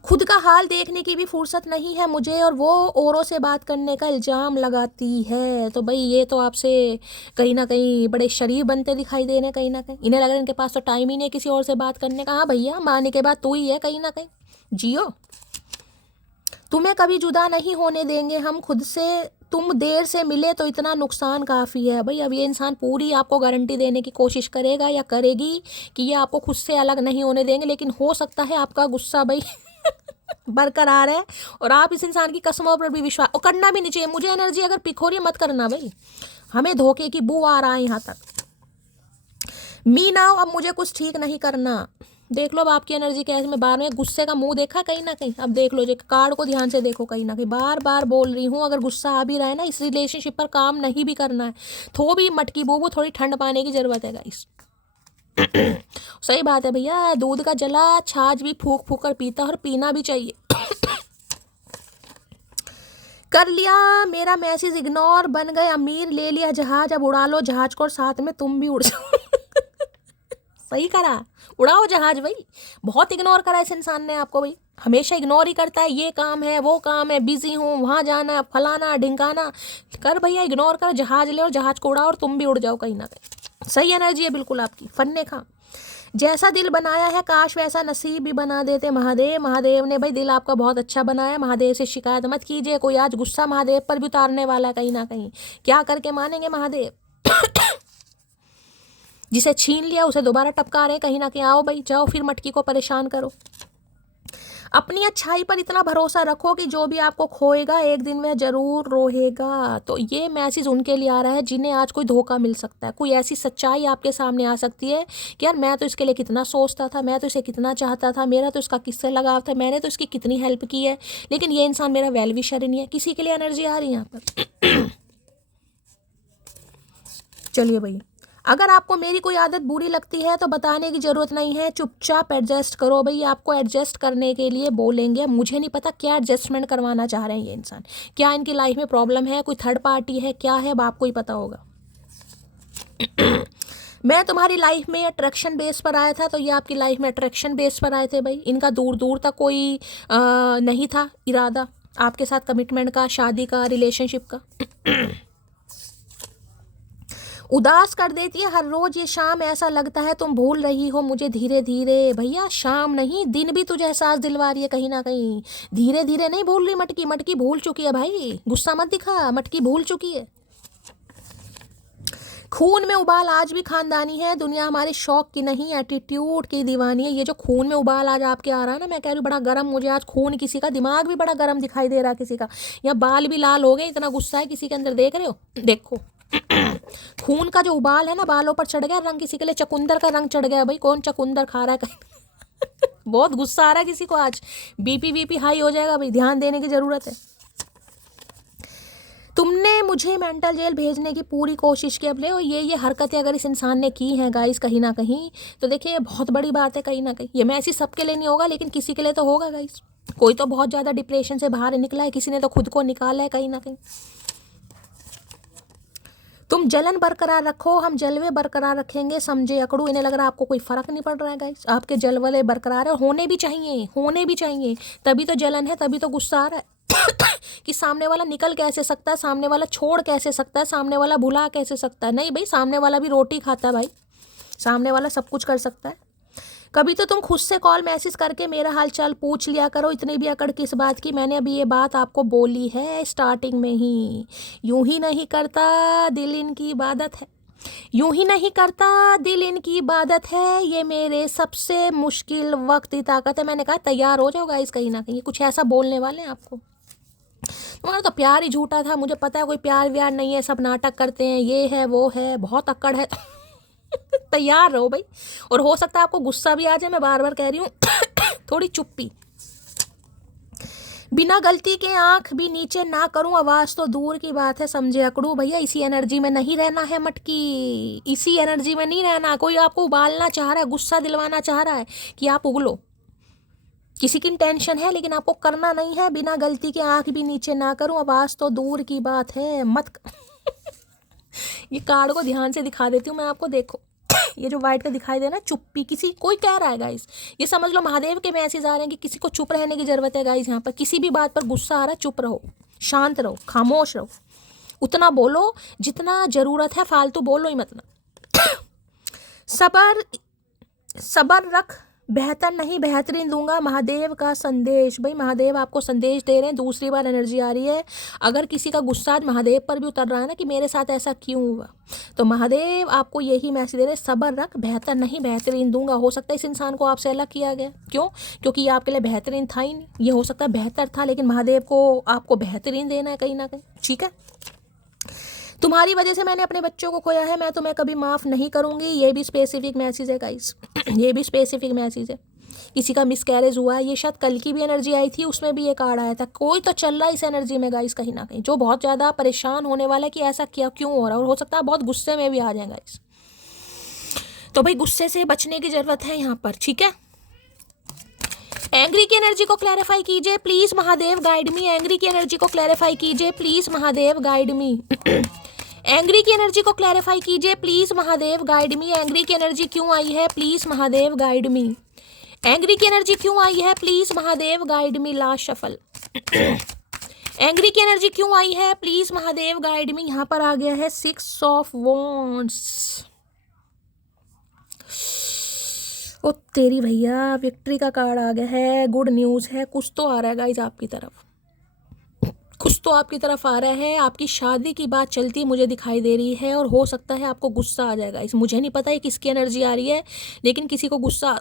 खुद का हाल देखने की भी फुर्सत नहीं है मुझे, और वो औरों से बात करने का इल्ज़ाम लगाती है। तो भाई ये तो आपसे कहीं ना कहीं बड़े शरीफ बनते दिखाई दे रहे हैं, कहीं ना कहीं इन्हें लग रहा है इनके पास तो टाइम ही नहीं है किसी और से बात करने का। हाँ भैया, मारने के बाद तू ही है कहीं ना कहीं, जियो। तुम्हें कभी जुदा नहीं होने देंगे हम खुद से, तुम देर से मिले तो इतना नुकसान काफ़ी है। भाई अब ये इंसान पूरी आपको गारंटी देने की कोशिश करेगा या करेगी कि ये आपको खुद से अलग नहीं होने देंगे, लेकिन हो सकता है आपका गुस्सा भाई बरकरार है और आप इस इंसान की कसमों पर भी विश्वास, और करना भी नहीं चाहिए। मुझे एनर्जी अगर पिक हो रही है मत करना भाई, हमें धोखे की बू आ रहा है यहाँ तक। मीना अब मुझे कुछ ठीक नहीं करना। देख लो अब आपकी एनर्जी कैसे, मैं बार में गुस्से का मुंह देखा कहीं ना कहीं। अब देख लो, जो कार्ड को ध्यान से देखो, कहीं ना कहीं बार बार बोल रही हूँ, अगर गुस्सा आ भी रहा है ना, इस रिलेशनशिप पर काम नहीं भी करना है, तो भी मटकी बूबू थोड़ी ठंड पाने की जरूरत है गाइस। सही बात है भैया, दूध का जला छाछ भी फूक फूक कर पीता और पीना भी चाहिए। कर लिया मेरा मैसेज इग्नोर, बन गए अमीर, ले लिया जहाज, अब उड़ा लो जहाज को और साथ में तुम भी उड़ जाओ। सही करा, उड़ाओ जहाज भाई। बहुत इग्नोर करा इस इंसान ने आपको भाई, हमेशा इग्नोर ही करता है, ये काम है वो काम है, बिजी हूँ, वहाँ जाना, फलाना ढिंकाना। कर भैया, इग्नोर कर, जहाज ले और जहाज को उड़ाओ और तुम भी उड़ जाओ कहीं ना कहीं। सही एनर्जी है बिल्कुल आपकी, फन्ने खा। जैसा दिल बनाया है काश वैसा नसीब भी बना देते महादेव। महादेव ने भाई दिल आपका बहुत अच्छा बनाया, महादेव से शिकायत मत कीजिए। कोई आज गुस्सा महादेव पर भी उतारने वाला है कहीं ना कहीं, क्या करके मानेंगे महादेव। जिसे छीन लिया उसे दोबारा टपका रहे कहीं ना कहीं। आओ भाई जाओ, फिर मटकी को परेशान करो। अपनी अच्छाई पर इतना भरोसा रखो कि जो भी आपको खोएगा एक दिन वह जरूर रोएगा। तो ये मैसेज उनके लिए आ रहा है जिन्हें आज कोई धोखा मिल सकता है, कोई ऐसी सच्चाई आपके सामने आ सकती है कि यार मैं तो इसके लिए कितना सोचता था, मैं तो इसे कितना चाहता था, मेरा तो इसका किससे लगाव था, मैंने तो इसकी कितनी हेल्प की है, लेकिन ये इंसान मेरा वेल विशर ही नहीं है। किसी के लिए एनर्जी आ रही है यहाँ पर। चलिए भाई, अगर आपको मेरी कोई आदत बुरी लगती है तो बताने की ज़रूरत नहीं है, चुपचाप एडजस्ट करो भाई। आपको एडजस्ट करने के लिए बोलेंगे, मुझे नहीं पता क्या एडजस्टमेंट करवाना चाह रहे हैं ये इंसान, क्या इनकी लाइफ में प्रॉब्लम है, कोई थर्ड पार्टी है, क्या है, अब आपको ही पता होगा। मैं तुम्हारी लाइफ में अट्रैक्शन बेस पर आया था, तो ये आपकी लाइफ में अट्रैक्शन बेस पर आए थे भाई। इनका दूर दूर तक कोई नहीं था इरादा आपके साथ कमिटमेंट का, शादी का, रिलेशनशिप का। उदास कर देती है हर रोज ये शाम, ऐसा लगता है तुम भूल रही हो मुझे धीरे धीरे। भैया शाम नहीं, दिन भी तुझे एहसास दिलवा रही है कहीं ना कहीं। धीरे धीरे नहीं भूल रही मटकी, मटकी भूल चुकी है भाई, गुस्सा मत दिखा, मटकी भूल चुकी है। खून में उबाल आज भी खानदानी है, दुनिया हमारे शौक की नहीं एटीट्यूड की दीवानी है। ये जो खून में उबाल आज आपके आ रहा है ना, मैं कह रही हूँ बड़ा गर्म, मुझे आज खून किसी का, दिमाग भी बड़ा गर्म दिखाई दे रहा है किसी का, या बाल भी लाल हो गए, इतना गुस्सा है किसी के अंदर, देख रहे हो, देखो। खून का जो उबाल है ना, बालों पर चढ़ गया रंग, किसी के लिए चकुंदर का रंग चढ़ गया भाई। कौन चकुंदर खा रहा है कहीं। बहुत गुस्सा आ रहा है किसी को आज, बीपी हाई हो जाएगा भाई, ध्यान देने की जरूरत है। तुमने मुझे मेंटल जेल भेजने की पूरी कोशिश की, अब ले, और ये हरकतें अगर इस इंसान ने की हैं गाइस कहीं ना कहीं, तो देखिए ये बहुत बड़ी बात है कहीं ना कहीं। ये मैसेज सबके लिए नहीं होगा, लेकिन किसी के लिए तो होगा गाइस। कोई तो बहुत ज़्यादा डिप्रेशन से बाहर निकला है, किसी ने तो खुद को निकाला है कहीं ना कहीं। तुम जलन बरकरार रखो, हम जलवे बरकरार रखेंगे, समझे अकड़ू। इन्हें लग रहा है आपको कोई फर्क नहीं पड़ रहा है गाइस, आपके जलवले बरकरार है, होने भी चाहिए, होने भी चाहिए। तभी तो जलन है, तभी तो गुस्सा आ रहा है। कि सामने वाला निकल कैसे सकता है, सामने वाला छोड़ कैसे सकता है, सामने वाला भुला कैसे सकता है। नहीं भाई, सामने वाला भी रोटी खाता है भाई, सामने वाला सब कुछ कर सकता है। कभी तो तुम खुद से कॉल मैसेज करके मेरा हाल चाल पूछ लिया करो। इतनी भी अकड़ किस बात की? मैंने अभी ये बात आपको बोली है स्टार्टिंग में ही। यूं ही नहीं करता दिल इनकी इबादत है, यूं ही नहीं करता दिल इनकी इबादत है, ये मेरे सबसे मुश्किल वक्त की ताकत है। मैंने कहा तैयार हो जाओ गाइस, कहीं ना कहीं कुछ ऐसा बोलने वाले हैं आपको। तुम्हारा तो प्यार ही झूठा था, मुझे पता है कोई प्यार व्यार नहीं है, सब नाटक करते हैं, ये है वो है, बहुत अक्कड़ है। तैयार रहो भाई। और हो सकता है आपको गुस्सा भी आ जाए, मैं बार बार कह रही हूँ। थोड़ी चुप्पी। बिना गलती के आंख भी नीचे ना करूं, आवाज तो दूर की बात है, समझे अकड़ू भैया। इसी एनर्जी में नहीं रहना है मटकी, इसी एनर्जी में नहीं रहना। कोई आपको उबालना चाह रहा है, गुस्सा दिलवाना चाह रहा है कि आप उगलो, किसी की टेंशन है, लेकिन आपको करना नहीं है। बिना गलती के आंख भी नीचे ना करूं, आवाज तो दूर की बात है, मत। ये कार्ड को ध्यान से दिखा देती हूँ मैं आपको, देखो। ये जो व्हाइट का दिखाई दे रहा है, चुप्पी। किसी कोई कह रहा है गाइस, ये समझ लो महादेव के मैसेज आ रहे हैं कि किसी को चुप रहने की जरूरत है गाइस। यहाँ पर किसी भी बात पर गुस्सा आ रहा है, चुप रहो, शांत रहो, खामोश रहो, उतना बोलो जितना जरूरत है, फालतू बोलो ही मत ना। सबर सबर रख, बेहतर नहीं बेहतरीन दूंगा, महादेव का संदेश। भाई महादेव आपको संदेश दे रहे हैं, दूसरी बार एनर्जी आ रही है। अगर किसी का गुस्सा आज महादेव पर भी उतर रहा है ना कि मेरे साथ ऐसा क्यों हुआ, तो महादेव आपको यही मैसेज दे रहे हैं, सबर रख, बेहतर नहीं बेहतरीन दूंगा। हो सकता है इस इंसान को आपसे अलग किया गया, क्यों? क्योंकि ये आपके लिए बेहतरीन था ही नहीं। ये हो सकता है बेहतर था, लेकिन महादेव को आपको बेहतरीन देना है कहीं ना कहीं, ठीक है। तुम्हारी वजह से मैंने अपने बच्चों को खोया है, मैं तुम्हें कभी माफ़ नहीं करूंगी। ये भी स्पेसिफिक मैसेज है गाइस। ये भी स्पेसिफिक मैसेज है। किसी का मिसकैरेज हुआ है, ये शायद कल की भी एनर्जी आई थी, उसमें भी ये कार्ड आया था। कोई तो चल रहा है इस एनर्जी में गाइस कहीं ना कहीं, जो बहुत ज़्यादा परेशान होने वाला है कि ऐसा क्या क्यों हो रहा है, और हो सकता है बहुत गुस्से में भी आ जाए गाइस। तो भाई गुस्से से बचने की ज़रूरत है यहाँ पर, ठीक है। एंग्री की एनर्जी को क्लैरिफाई कीजिए please, Mahadev guide me. Angry की एनर्जी को क्लैरिफाई कीजिए please, Mahadev guide me. Angry की एनर्जी को क्लैरिफाई कीजिए please, Mahadev guide me. Angry की एनर्जी क्यों आई है, please Mahadev guide me. Angry की एनर्जी क्यों आई है, please Mahadev guide me. Last shuffle. Angry की एनर्जी क्यों आई है, प्लीज़ महादेव गाइड मी। यहाँ पर आ गया है 6 ऑफ वॉन्ड्स। ओ तेरी भैया, विक्ट्री का कार्ड आ गया है, गुड न्यूज़ है। कुछ तो आ रहा है गाइज आपकी तरफ, कुछ तो आपकी तरफ आ रहा है। आपकी शादी की बात चलती मुझे दिखाई दे रही है, और हो सकता है आपको गुस्सा आ जाएगा। इस मुझे नहीं पता है किसकी एनर्जी आ रही है, लेकिन किसी को गुस्सा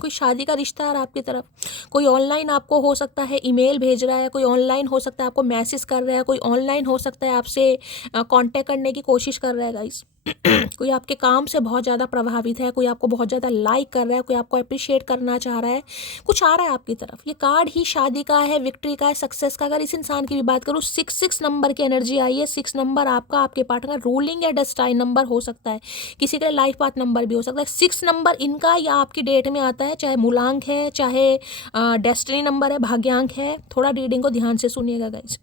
कोई शादी का रिश्ता आ रहा है आपकी तरफ। कोई ऑनलाइन आपको हो सकता है ईमेल भेज रहा है, कोई ऑनलाइन हो सकता है आपको मैसेज कर रहा है, कोई ऑनलाइन हो सकता है आपसे कांटेक्ट करने की कोशिश कर रहा है गाइस। कोई आपके काम से बहुत ज़्यादा प्रभावित है, कोई आपको बहुत ज़्यादा लाइक कर रहा है, कोई आपको अप्रिशिएट करना चाह रहा है, कुछ आ रहा है आपकी तरफ। ये कार्ड ही शादी का है, विक्ट्री का है, सक्सेस का। अगर इस इंसान की भी बात करूँ, 6 नंबर की एनर्जी आई है। 6 नंबर आपका, आपके पार्टनर का रूलिंग या डेस्टाइन नंबर हो सकता है, किसी के लिए लाइफ पाथ नंबर भी हो सकता है। 6 नंबर इनका या आपकी डेट में आता है, चाहे मूलांक है, चाहे डेस्टिनी नंबर है, भाग्यांक है। थोड़ा रीडिंग को ध्यान से सुनिएगा गाइज।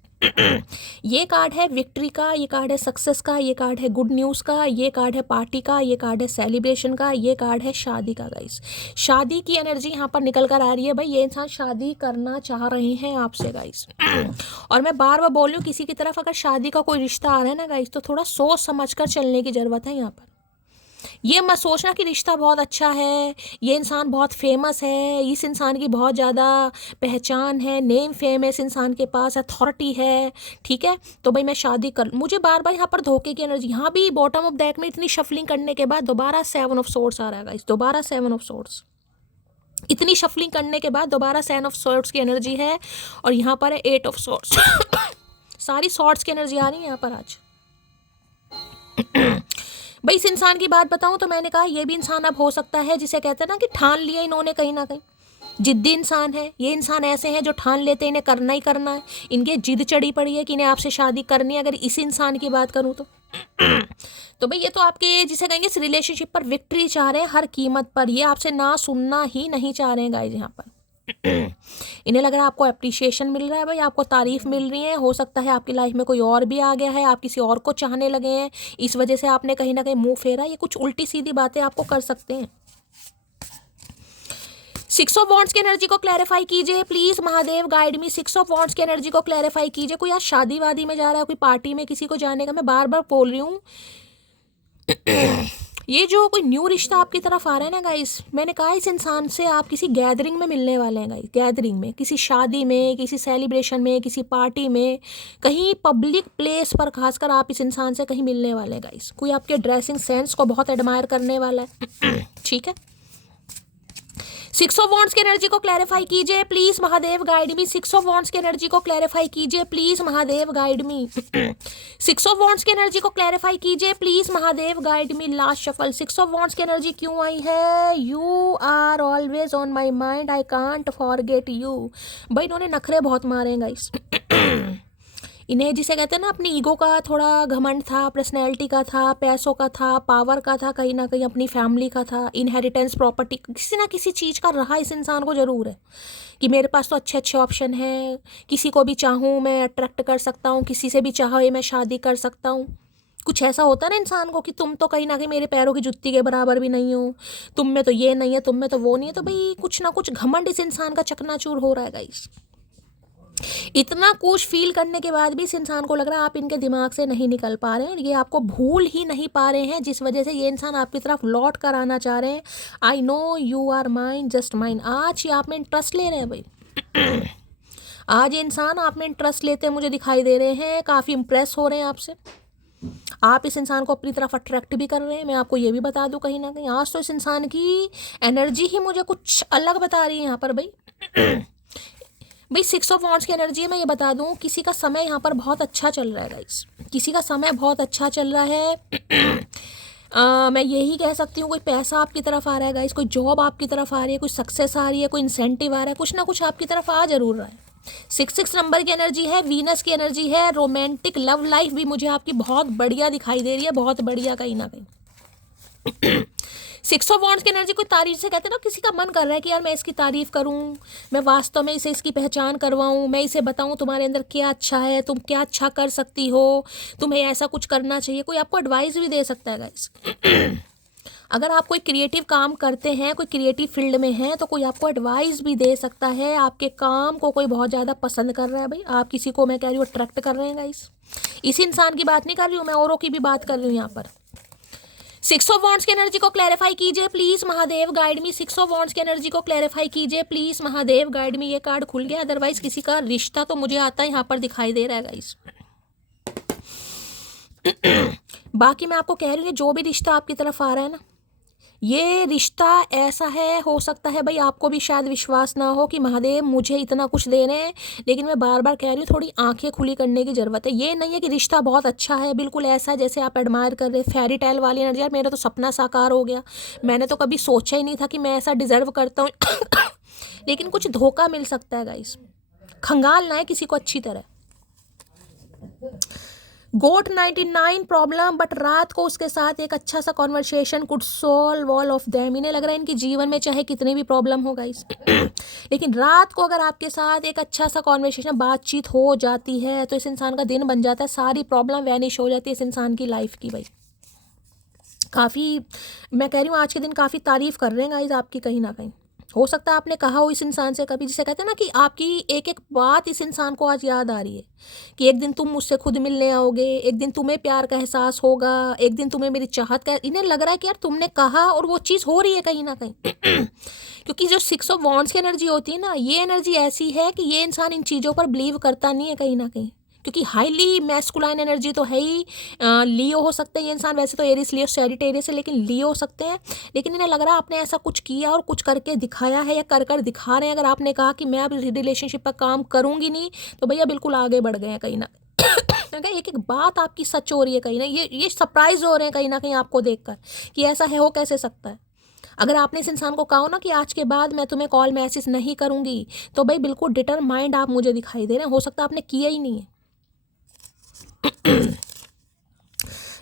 ये कार्ड है विक्ट्री का, ये कार्ड है सक्सेस का, ये कार्ड है गुड न्यूज़ का, ये कार्ड है पार्टी का, ये कार्ड है सेलिब्रेशन का, ये कार्ड है शादी का गाइस। शादी की एनर्जी यहाँ पर निकल कर आ रही है भाई। ये इंसान शादी करना चाह रहे हैं आपसे गाइस। और मैं बार बार बोल रही हूँ, किसी की तरफ अगर शादी का कोई रिश्ता आ रहा है ना गाइस, तो थोड़ा सोच समझ कर चलने की ज़रूरत है यहाँ पर। ये मत सोचना कि रिश्ता बहुत अच्छा है, ये इंसान बहुत फेमस है, इस इंसान की बहुत ज़्यादा पहचान है, नेम फेम है, इस इंसान के पास अथॉरिटी है, ठीक है, तो भाई मैं शादी कर। मुझे बार बार यहाँ पर धोखे की एनर्जी, यहाँ भी बॉटम ऑफ डेक में इतनी शफलिंग करने के बाद दोबारा 7 ऑफ सोर्ड्स आ रहा है गाइस, दोबारा 7 ऑफ सोर्ड्स। इतनी शफलिंग करने के बाद दोबारा 7 ऑफ सोर्ड्स की एनर्जी है, और यहाँ पर है 8 ऑफ सोर्ड्स। सारी सॉर्ड्स की एनर्जी आ रही है यहाँ पर आज। भाई इस इंसान की बात बताऊं तो मैंने कहा ये भी इंसान अब हो सकता है जिसे कहते हैं ना कि ठान लिया इन्होंने कहीं ना कहीं, जिद्दी इंसान है। ये इंसान ऐसे हैं जो ठान लेते हैं इन्हें करना ही करना है, इनके जिद चढ़ी पड़ी है कि इन्हें आपसे शादी करनी है। अगर इस इंसान की बात करूं तो भाई ये तो आपके जिसे कहेंगे इस रिलेशनशिप पर विक्ट्री चाह रहे हैं हर कीमत पर। ये आपसे ना सुनना ही नहीं चाह रहे हैं गाइस यहाँ पर। इन्हें लग रहा है आपको अप्रिशिएशन मिल रहा है भाई, आपको तारीफ मिल रही है। हो सकता है आपकी लाइफ में कोई और भी आ गया है, आप किसी और को चाहने लगे हैं, इस वजह से आपने कहीं ना कहीं मुंह फेरा। ये कुछ उल्टी सीधी बातें आपको कर सकते हैं। 6 ऑफ वॉन्ड्स की एनर्जी को क्लैरिफाई कीजिए please, Mahadev guide me. 6 of wands की एनर्जी को क्लैरिफाई कीजिए। कोई आज शादी वादी में जा रहा है, कोई पार्टी में किसी को जाने का, मैं बार बार बोल रही हूँ ये जो कोई न्यू रिश्ता आपकी तरफ आ रहा है ना गाइस, मैंने कहा इस इंसान से आप किसी गैदरिंग में मिलने वाले हैं गाइस, गैदरिंग में, किसी शादी में, किसी सेलिब्रेशन में, किसी पार्टी में, कहीं पब्लिक प्लेस पर खासकर आप इस इंसान से कहीं मिलने वाले हैं गाइस। कोई आपके ड्रेसिंग सेंस को बहुत एडमायर करने वाला है। ठीक है, 6 ऑफ वॉन्ड्स की एनर्जी को क्लैरिफाई कीजिए please Mahadev guide me. 6 of wands की एनर्जी को क्लैरिफाई कीजिए please Mahadev guide me. 6 of wands की एनर्जी को क्लैरिफाई कीजिए please Mahadev guide me. Last shuffle 6 of wands की एनर्जी क्यों आई है? You are always on my mind, I can't forget you. भाई इन्होंने नखरे बहुत मारे हैं गाइस। इन्हें जिसे कहते हैं ना, अपनी ईगो का थोड़ा घमंड था, पर्सनैलिटी का था, पैसों का था, पावर का था, कहीं ना कहीं अपनी फैमिली का था, इनहेरिटेंस प्रॉपर्टी, किसी ना किसी चीज़ का रहा इस इंसान को ज़रूर है कि मेरे पास तो अच्छे अच्छे ऑप्शन है, किसी को भी चाहूँ मैं अट्रैक्ट कर सकता हूँ, किसी से भी चाहे मैं शादी कर सकता हूँ। कुछ ऐसा होता है ना इंसान को कि तुम तो कहीं ना कहीं मेरे पैरों की जुत्ती के बराबर भी नहीं हो, तुम में तो ये नहीं है, तुम में तो वो नहीं है। तो भाई कुछ ना कुछ घमंड इस इंसान का चकनाचूर हो रहा है गाइस। इतना कुछ फील करने के बाद भी इस इंसान को लग रहा है आप इनके दिमाग से नहीं निकल पा रहे हैं, ये आपको भूल ही नहीं पा रहे हैं, जिस वजह से ये इंसान आपकी तरफ लौट कर आना चाह रहे हैं। I know you are mine, just mine. आज ये आप में इंटरेस्ट ले रहे हैं भाई। आज ये इंसान आप में इंटरेस्ट लेते मुझे दिखाई दे रहे हैं, काफ़ी इंप्रेस हो रहे हैं आपसे। आप इस इंसान को अपनी तरफ अट्रैक्ट भी कर रहे हैं। मैं आपको ये भी बता दूं, कहीं ना कहीं आज तो इस इंसान की एनर्जी ही मुझे कुछ अलग बता रही है यहाँ पर भाई। भाई 6 ऑफ वॉन्ड्स की एनर्जी है, मैं ये बता दूं, किसी का समय यहाँ पर बहुत अच्छा चल रहा है गाइस, किसी का समय बहुत अच्छा चल रहा है। मैं यही कह सकती हूँ, कोई पैसा आपकी तरफ आ रहा है गाइस, कोई जॉब आपकी तरफ आ रही है, कोई सक्सेस आ रही है, कोई इंसेंटिव आ रहा है, कुछ ना कुछ आपकी तरफ आ जरूर रहा है। 6 नंबर की एनर्जी है, वीनस की एनर्जी है। रोमांटिक लव लाइफ भी मुझे आपकी बहुत बढ़िया दिखाई दे रही है, बहुत बढ़िया कहीं ना कहीं। 6 ऑफ वॉन्ड्स की एनर्जी कोई तारीफ से कहते हैं ना, किसी का मन कर रहा है कि यार मैं इसकी तारीफ करूं, मैं वास्तव में इसे इसकी पहचान करवाऊं, मैं इसे बताऊं तुम्हारे अंदर क्या अच्छा है, तुम क्या अच्छा कर सकती हो, तुम्हें ऐसा कुछ करना चाहिए। कोई आपको एडवाइस भी दे सकता है गाइस। अगर आप कोई क्रिएटिव काम करते हैं, कोई क्रिएटिव फील्ड में हैं, तो कोई आपको एडवाइस भी दे सकता है। आपके काम को कोई बहुत ज़्यादा पसंद कर रहा है भाई, आप किसी को, मैं कह रही हूँ, अट्रैक्ट कर रहे हैं गाइस। इसी इंसान की बात नहीं कर रही हूँ मैं, औरों की भी बात कर रही हूँ यहाँ पर। 6 ऑफ वॉन्ड्स की एनर्जी को क्लैरिफाई कीजिए please Mahadev guide me. 6 of wands की एनर्जी को क्लैरिफाई कीजिए प्लीज महादेव गाइड मी। ये कार्ड खुल गया, अदरवाइज किसी का रिश्ता तो मुझे आता है यहाँ पर दिखाई दे रहा है गाइस। बाकी मैं आपको कह रही हूँ, जो भी रिश्ता आपकी तरफ आ रहा है ना, ये रिश्ता ऐसा है, हो सकता है भाई आपको भी शायद विश्वास ना हो कि महादेव मुझे इतना कुछ दे रहे हैं, लेकिन मैं बार बार कह रही हूँ थोड़ी आंखें खुली करने की ज़रूरत है। ये नहीं है कि रिश्ता बहुत अच्छा है, बिल्कुल ऐसा है जैसे आप एडमायर कर रहे, फेरी टेल वाली एनर्जी। यार मेरा तो सपना साकार हो गया, मैंने तो कभी सोचा ही नहीं था कि मैं ऐसा डिजर्व करता हूँ। लेकिन कुछ धोखा मिल सकता है गाइस, खंगाल ना है किसी को अच्छी तरह। गोट 99 प्रॉब्लम, बट रात को उसके साथ एक अच्छा सा conversation could solve all of them. इन्हें लग रहा है इनके जीवन में चाहे कितनी भी प्रॉब्लम हो गाइस, लेकिन रात को अगर आपके साथ एक अच्छा सा कॉन्वर्सेशन, बातचीत हो जाती है, तो इस इंसान का दिन बन जाता है, सारी प्रॉब्लम वैनिश हो जाती है इस इंसान की लाइफ की भाई। काफ़ी, मैं कह रही हूँ आज के दिन काफ़ी तारीफ कर रहे हैं गाइस आपकी कहीं ना कहीं। हो सकता है आपने कहा हो इस इंसान से कभी, जिसे कहते हैं ना कि आपकी एक एक बात इस इंसान को आज याद आ रही है कि एक दिन तुम मुझसे खुद मिलने आओगे, एक दिन तुम्हें प्यार का एहसास होगा, एक दिन तुम्हें मेरी चाहत का। इन्हें लग रहा है कि यार तुमने कहा और वो चीज़ हो रही है कहीं ना कहीं। क्योंकि जो 6 ऑफ वॉन्ड्स की एनर्जी होती है ना, ये एनर्जी ऐसी है कि ये इंसान इन चीज़ों पर बिलीव करता नहीं है कहीं ना कहीं, क्योंकि हाईली मैस्कुलाइन एनर्जी तो है ही। लियो हो सकते हैं ये इंसान, वैसे तो एरिस लियो सैजिटेरियस है, लेकिन लियो हो सकते हैं। लेकिन इन्हें लग रहा है आपने ऐसा कुछ किया और कुछ करके दिखाया है, या कर कर दिखा रहे हैं। अगर आपने कहा कि मैं अब रिलेशनशिप पर काम करूंगी नहीं, तो भैया बिल्कुल आगे बढ़ गए हैं कहीं ना एक एक बात आपकी सच हो रही है कहीं ना। ये सरप्राइज हो रहे हैं कहीं ना कहीं आपको देखकर कि ऐसा है, हो कैसे सकता है। अगर आपने इस इंसान को कहा हो ना कि आज के बाद मैं तुम्हें कॉल मैसेज नहीं करूंगी, तो भाई बिल्कुल डिटरमाइंड आप मुझे दिखाई दे रहे हैं। हो सकता है आपने किया ही नहीं है।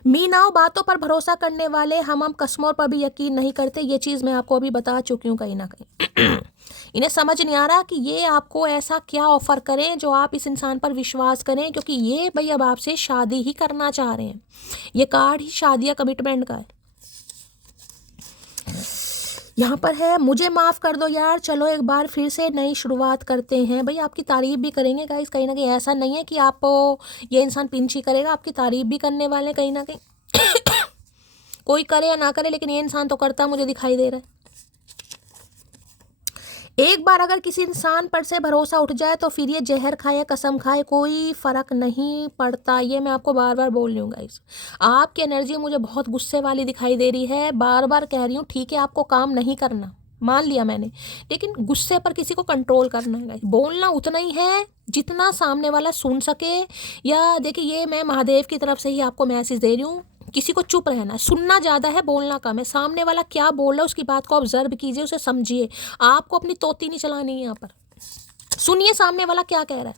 मीनाओ, बातों पर भरोसा करने वाले हम कस्मों पर भी यकीन नहीं करते। ये चीज़ मैं आपको अभी बता चुकी हूँ कहीं ना कहीं। इन्हें समझ नहीं आ रहा कि ये आपको ऐसा क्या ऑफर करें जो आप इस इंसान पर विश्वास करें, क्योंकि ये भाई अब आपसे शादी ही करना चाह रहे हैं। ये कार्ड ही शादी या कमिटमेंट का है। यहाँ पर है, मुझे माफ़ कर दो यार, चलो एक बार फिर से नई शुरुआत करते हैं। भाई आपकी तारीफ भी करेंगे गाइस कहीं ना कहीं, ऐसा नहीं है कि आप ये इंसान पिंच ही करेगा, आपकी तारीफ भी करने वाले कहीं ना कहीं। कोई करे या ना करे, लेकिन ये इंसान तो करता मुझे दिखाई दे रहा है। एक बार अगर किसी इंसान पर से भरोसा उठ जाए तो फिर ये जहर खाए कसम खाए कोई फर्क नहीं पड़ता। ये मैं आपको बार बार बोल रही हूँ गाइस। आपकी एनर्जी मुझे बहुत गुस्से वाली दिखाई दे रही है, बार बार कह रही हूँ। ठीक है, आपको काम नहीं करना, मान लिया मैंने, लेकिन गुस्से पर किसी को कंट्रोल करना है गाइस। बोलना उतना ही है जितना सामने वाला सुन सके। या देखिए, ये मैं महादेव की तरफ से ही आपको मैसेज दे रही हूँ, किसी को चुप रहना है। सुनना ज़्यादा है, बोलना कम है। सामने वाला क्या बोल रहा है उसकी बात को ऑब्जर्व कीजिए, उसे समझिए। आपको अपनी तोती नहीं चलानी है यहाँ पर। सुनिए सामने वाला क्या कह रहा है।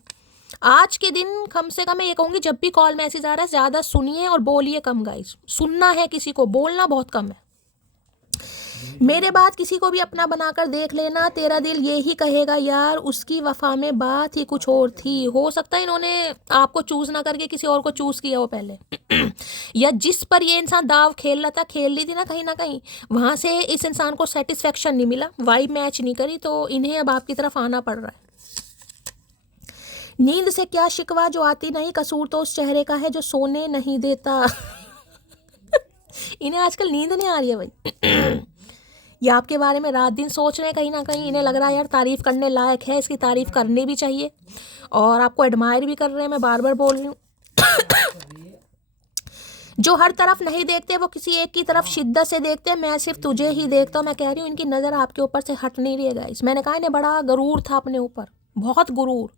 आज के दिन कम से कम मैं ये कहूँगी, जब भी कॉल मैसेज आ रहा है ज़्यादा सुनिए और बोलिए कम गाइस। सुनना है किसी को, बोलना बहुत कम है। मेरे बाद किसी को भी अपना बनाकर देख लेना, तेरा दिल ये ही कहेगा यार उसकी वफा में बात ही कुछ और थी। हो सकता है इन्होंने आपको चूज ना करके किसी और को चूज किया हो पहले या जिस पर ये इंसान दाव खेल रहा था, खेल ली थी ना कहीं वहां से इस इंसान को सेटिस्फेक्शन नहीं मिला, वाइब मैच नहीं करी, तो इन्हें अब आपकी तरफ आना पड़ रहा है। नींद से क्या शिकवा जो आती नहीं, कसूर तो उस चेहरे का है जो सोने नहीं देता इन्हें आजकल नींद नहीं आ रही है भाई ये आपके बारे में रात दिन सोच रहे हैं कहीं ना कहीं। इन्हें लग रहा है यार तारीफ करने लायक है, इसकी तारीफ करनी भी चाहिए, और आपको एडमायर भी कर रहे हैं। मैं बार बार बोल रही हूँ जो हर तरफ नहीं देखते वो किसी एक की तरफ शिद्दत से देखते हैं। मैं सिर्फ तुझे ही देखता हूँ। मैं कह रही हूँ इनकी नज़र आपके ऊपर से हट नहीं रही है गाइस। मैंने कहा इन्हें बड़ा गुरूर था अपने ऊपर, बहुत गुरूर,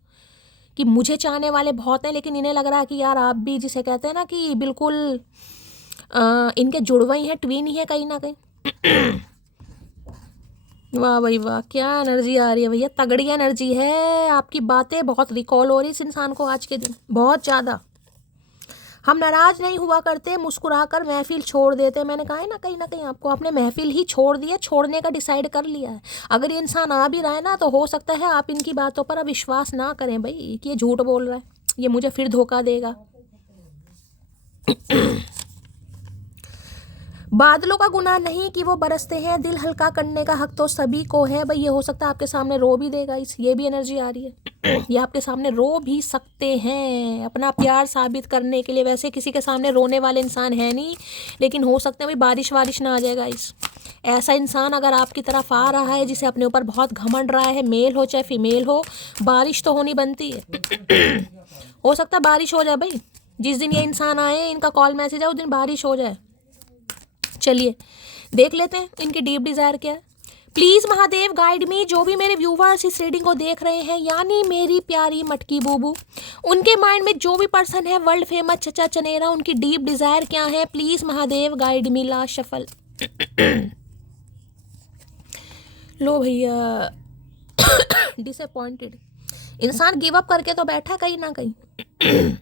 कि मुझे चाहने वाले बहुत हैं, लेकिन इन्हें लग रहा है कि यार आप भी जिसे कहते हैं ना कि बिल्कुल इनके जुड़वे ही हैं, ट्वीन ही है कहीं ना कहीं वाह भाई वाह, क्या एनर्जी आ रही है भैया, तगड़ी एनर्जी है। आपकी बातें बहुत रिकॉल हो रही इस इंसान को आज के दिन, बहुत ज़्यादा। हम नाराज नहीं हुआ करते, मुस्कुराकर महफिल छोड़ देते। मैंने कहा है ना कहीं आपको, आपने महफिल ही छोड़ दी है, छोड़ने का डिसाइड कर लिया है। अगर ये इंसान आ भी रहा है ना, तो हो सकता है आप इनकी बातों पर अब विश्वास ना करें भाई, कि ये झूठ बोल रहा है, ये मुझे फिर धोखा देगा बादलों का गुनाह नहीं कि वो बरसते हैं, दिल हल्का करने का हक तो सभी को है भाई। ये हो सकता है आपके सामने रो भी देगा, इस ये भी एनर्जी आ रही है ये आपके सामने रो भी सकते हैं अपना प्यार साबित करने के लिए। वैसे किसी के सामने रोने वाले इंसान है नहीं, लेकिन हो सकता है भाई बारिश ना आ जाएगा इस ऐसा इंसान अगर आपकी तरफ आ रहा है जिसे अपने ऊपर बहुत घमंड रहा है, मेल हो चाहे फीमेल हो, बारिश तो होनी बनती है हो सकता है बारिश हो जाए भाई, जिस दिन ये इंसान आए, इनका कॉल मैसेज है, उस दिन बारिश हो जाए। चलिए देख लेते हैं इनकी डीप डिज़ायर क्या है। प्लीज़ महादेव गाइड मी। जो भी मेरे व्यूवर्स इस रीडिंग को देख रहे हैं, यानी मेरी प्यारी मटकी बूबू, उनके माइंड में जो भी पर्सन है वर्ल्ड फेमस चचा चनेरा, उनकी डीप डिज़ायर क्या है, प्लीज़ महादेव गाइड मी। ला शफल लो भैया डिसअपॉइंटेड इंसान गिव अप करके तो बैठा कहीं ना कहीं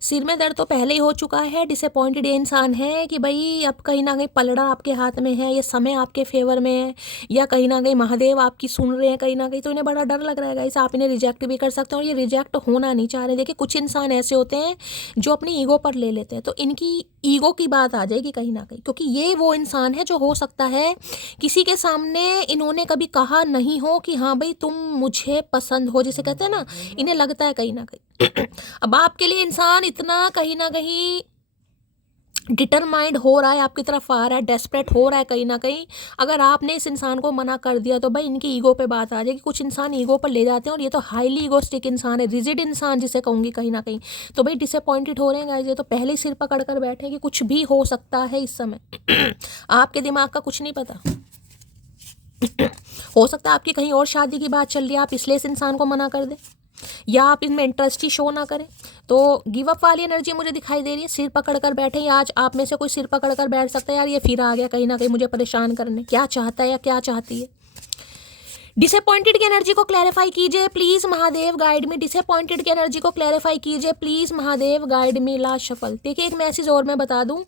सिर में दर्द तो पहले ही हो चुका है। डिसअपॉइंटेड ये इंसान है कि भाई अब कहीं ना कहीं पलड़ा आपके हाथ में है, ये समय आपके फेवर में है, या कहीं ना कहीं महादेव आपकी सुन रहे हैं कहीं ना कहीं, तो इन्हें बड़ा डर लग रहा है गाइस। आप इन्हें रिजेक्ट भी कर सकते हैं और ये रिजेक्ट होना नहीं चाह रहे। देखिए कुछ इंसान ऐसे होते हैं जो अपनी ईगो पर ले लेते हैं, तो इनकी ईगो की बात आ जाएगी कहीं ना कहीं, क्योंकि ये वो इंसान है जो हो सकता है किसी के सामने इन्होंने कभी कहा नहीं हो कि हाँ भाई तुम मुझे पसंद हो, जिसे कहते हैं ना, इन्हें लगता है कहीं ना कहीं अब आपके लिए इंसान इतना कहीं ना कहीं डिटरमाइंड हो रहा है, आपकी तरफ आ रहा है, डेस्परेट हो रहा है कहीं ना कहीं। अगर आपने इस इंसान को मना कर दिया तो भाई इनकी ईगो पे बात आ जाएगी। कुछ इंसान ईगो पर ले जाते हैं और ये तो हाईली ईगोस्टिक इंसान है, रिजिड इंसान जिसे कहूँगी कहीं ना कहीं। तो भाई डिसअपॉइंटेड हो रहे हैं गाइस, ये तो पहले ही सिर पकड़ कर बैठे हैं कि कुछ भी हो सकता है इस समय आपके दिमाग का कुछ नहीं पता हो सकता है आपकी कहीं और शादी की बात चल रही है, आप इसलिए इस इंसान को मना कर दें, या आप इनमें इंटरेस्ट ही शो ना करें। तो गिव अप वाली एनर्जी मुझे दिखाई दे रही है, सिर पकड़ कर बैठे। या आज आप में से कोई सिर पकड़ कर बैठ सकता है, यार ये फिर आ गया कहीं ना कहीं मुझे परेशान करने, क्या चाहता है या क्या चाहती है। डिसअपॉइंटेड की एनर्जी को क्लैरिफाई कीजिए प्लीज महादेव गाइड में। डिसअपॉइंटेड की एनर्जी को क्लैरिफाई कीजिए प्लीज महादेव गाइड में। ला शफल। देखिए एक मैसेज और मैं बता दूं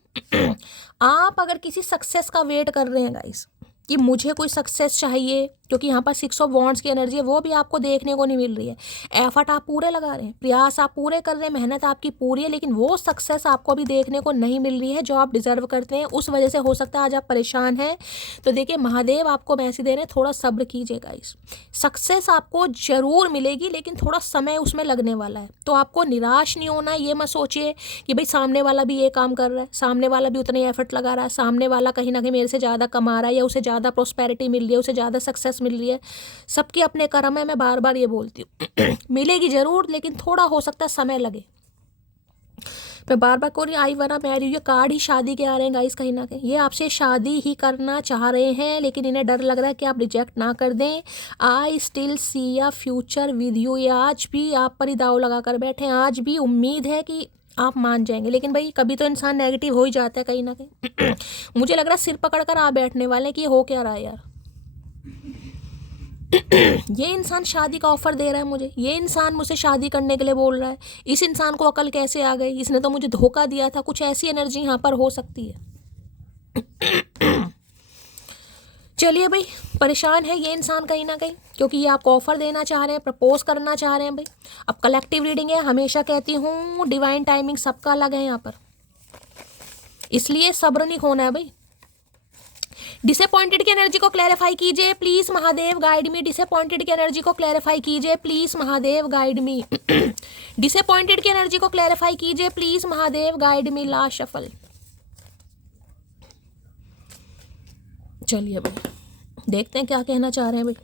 आप अगर किसी सक्सेस का वेट कर रहे हैं गाइस, कि मुझे कोई सक्सेस चाहिए, क्योंकि यहाँ पर 6 ऑफ वॉन्ड्स की एनर्जी है, वो भी आपको देखने को नहीं मिल रही है। एफर्ट आप पूरे लगा रहे हैं, प्रयास आप पूरे कर रहे हैं, मेहनत आपकी पूरी है, लेकिन वो सक्सेस आपको अभी देखने को नहीं मिल रही है जो आप डिजर्व करते हैं। उस वजह से हो सकता है आज आप परेशान हैं। तो देखिए महादेव आपको मैसेज दे रहे हैं, थोड़ा सब्र कीजिएगा। इस सक्सेस आपको जरूर मिलेगी, लेकिन थोड़ा समय उसमें लगने वाला है। तो आपको निराश नहीं होना है। ये मत सोचिए कि भाई सामने वाला भी ये काम कर रहा है, सामने वाला भी उतने एफर्ट लगा रहा है, सामने वाला कहीं ना कहीं मेरे से ज़्यादा कमा रहा है, या उसे ज़्यादा प्रोस्पेरिटी मिल रही है, उसे ज़्यादा सक्सेस मिल रही है। सबके अपने कर्म है, मैं बार बार ये बोलती हूँ। मिलेगी जरूर, लेकिन थोड़ा हो सकता है समय लगे। मैं बार बार कोई आई वना मैरी, ये कार्ड ही शादी के आ रहे हैं गाइस। कहीं ना कहीं ये आपसे शादी ही करना चाह रहे हैं, लेकिन इन्हें डर लग रहा है कि आप रिजेक्ट ना कर दें। I still see a future with you, ये आज भी आप पर ही दाव लगा कर बैठे हैं। आज भी उम्मीद है कि आप मान जाएंगे, लेकिन भाई कभी तो इंसान नेगेटिव हो ही जाता है कहीं ना कहीं। मुझे लग रहा है सिर पकड़ कर आप बैठने वाले हैं कि ये हो क्या रहा है यार। ये इंसान शादी का ऑफर दे रहा है मुझे, ये इंसान मुझसे शादी करने के लिए बोल रहा है। इस इंसान को अकल कैसे आ गई, इसने तो मुझे धोखा दिया था। कुछ ऐसी एनर्जी यहाँ पर हो सकती है। चलिए भाई, परेशान है ये इंसान कहीं ना कहीं, क्योंकि ये आपको ऑफर देना चाह रहे हैं, प्रपोज करना चाह रहे हैं भाई। अब कलेक्टिव रीडिंग है, हमेशा कहती हूँ डिवाइन टाइमिंग सबका अलग है यहाँ पर, इसलिए सब्र नहीं खोना है भाई। डिसअपॉइंटेड की एनर्जी को क्लैरिफाई कीजिए please Mahadev, guide me. Disappointed की एनर्जी को क्लैरिफाई कीजिए please Mahadev, guide me. Disappointed की एनर्जी को क्लैरिफाई कीजिए please Mahadev, guide me. Last shuffle. चलिए भाई, देखते हैं क्या कहना चाह रहे हैं भाई।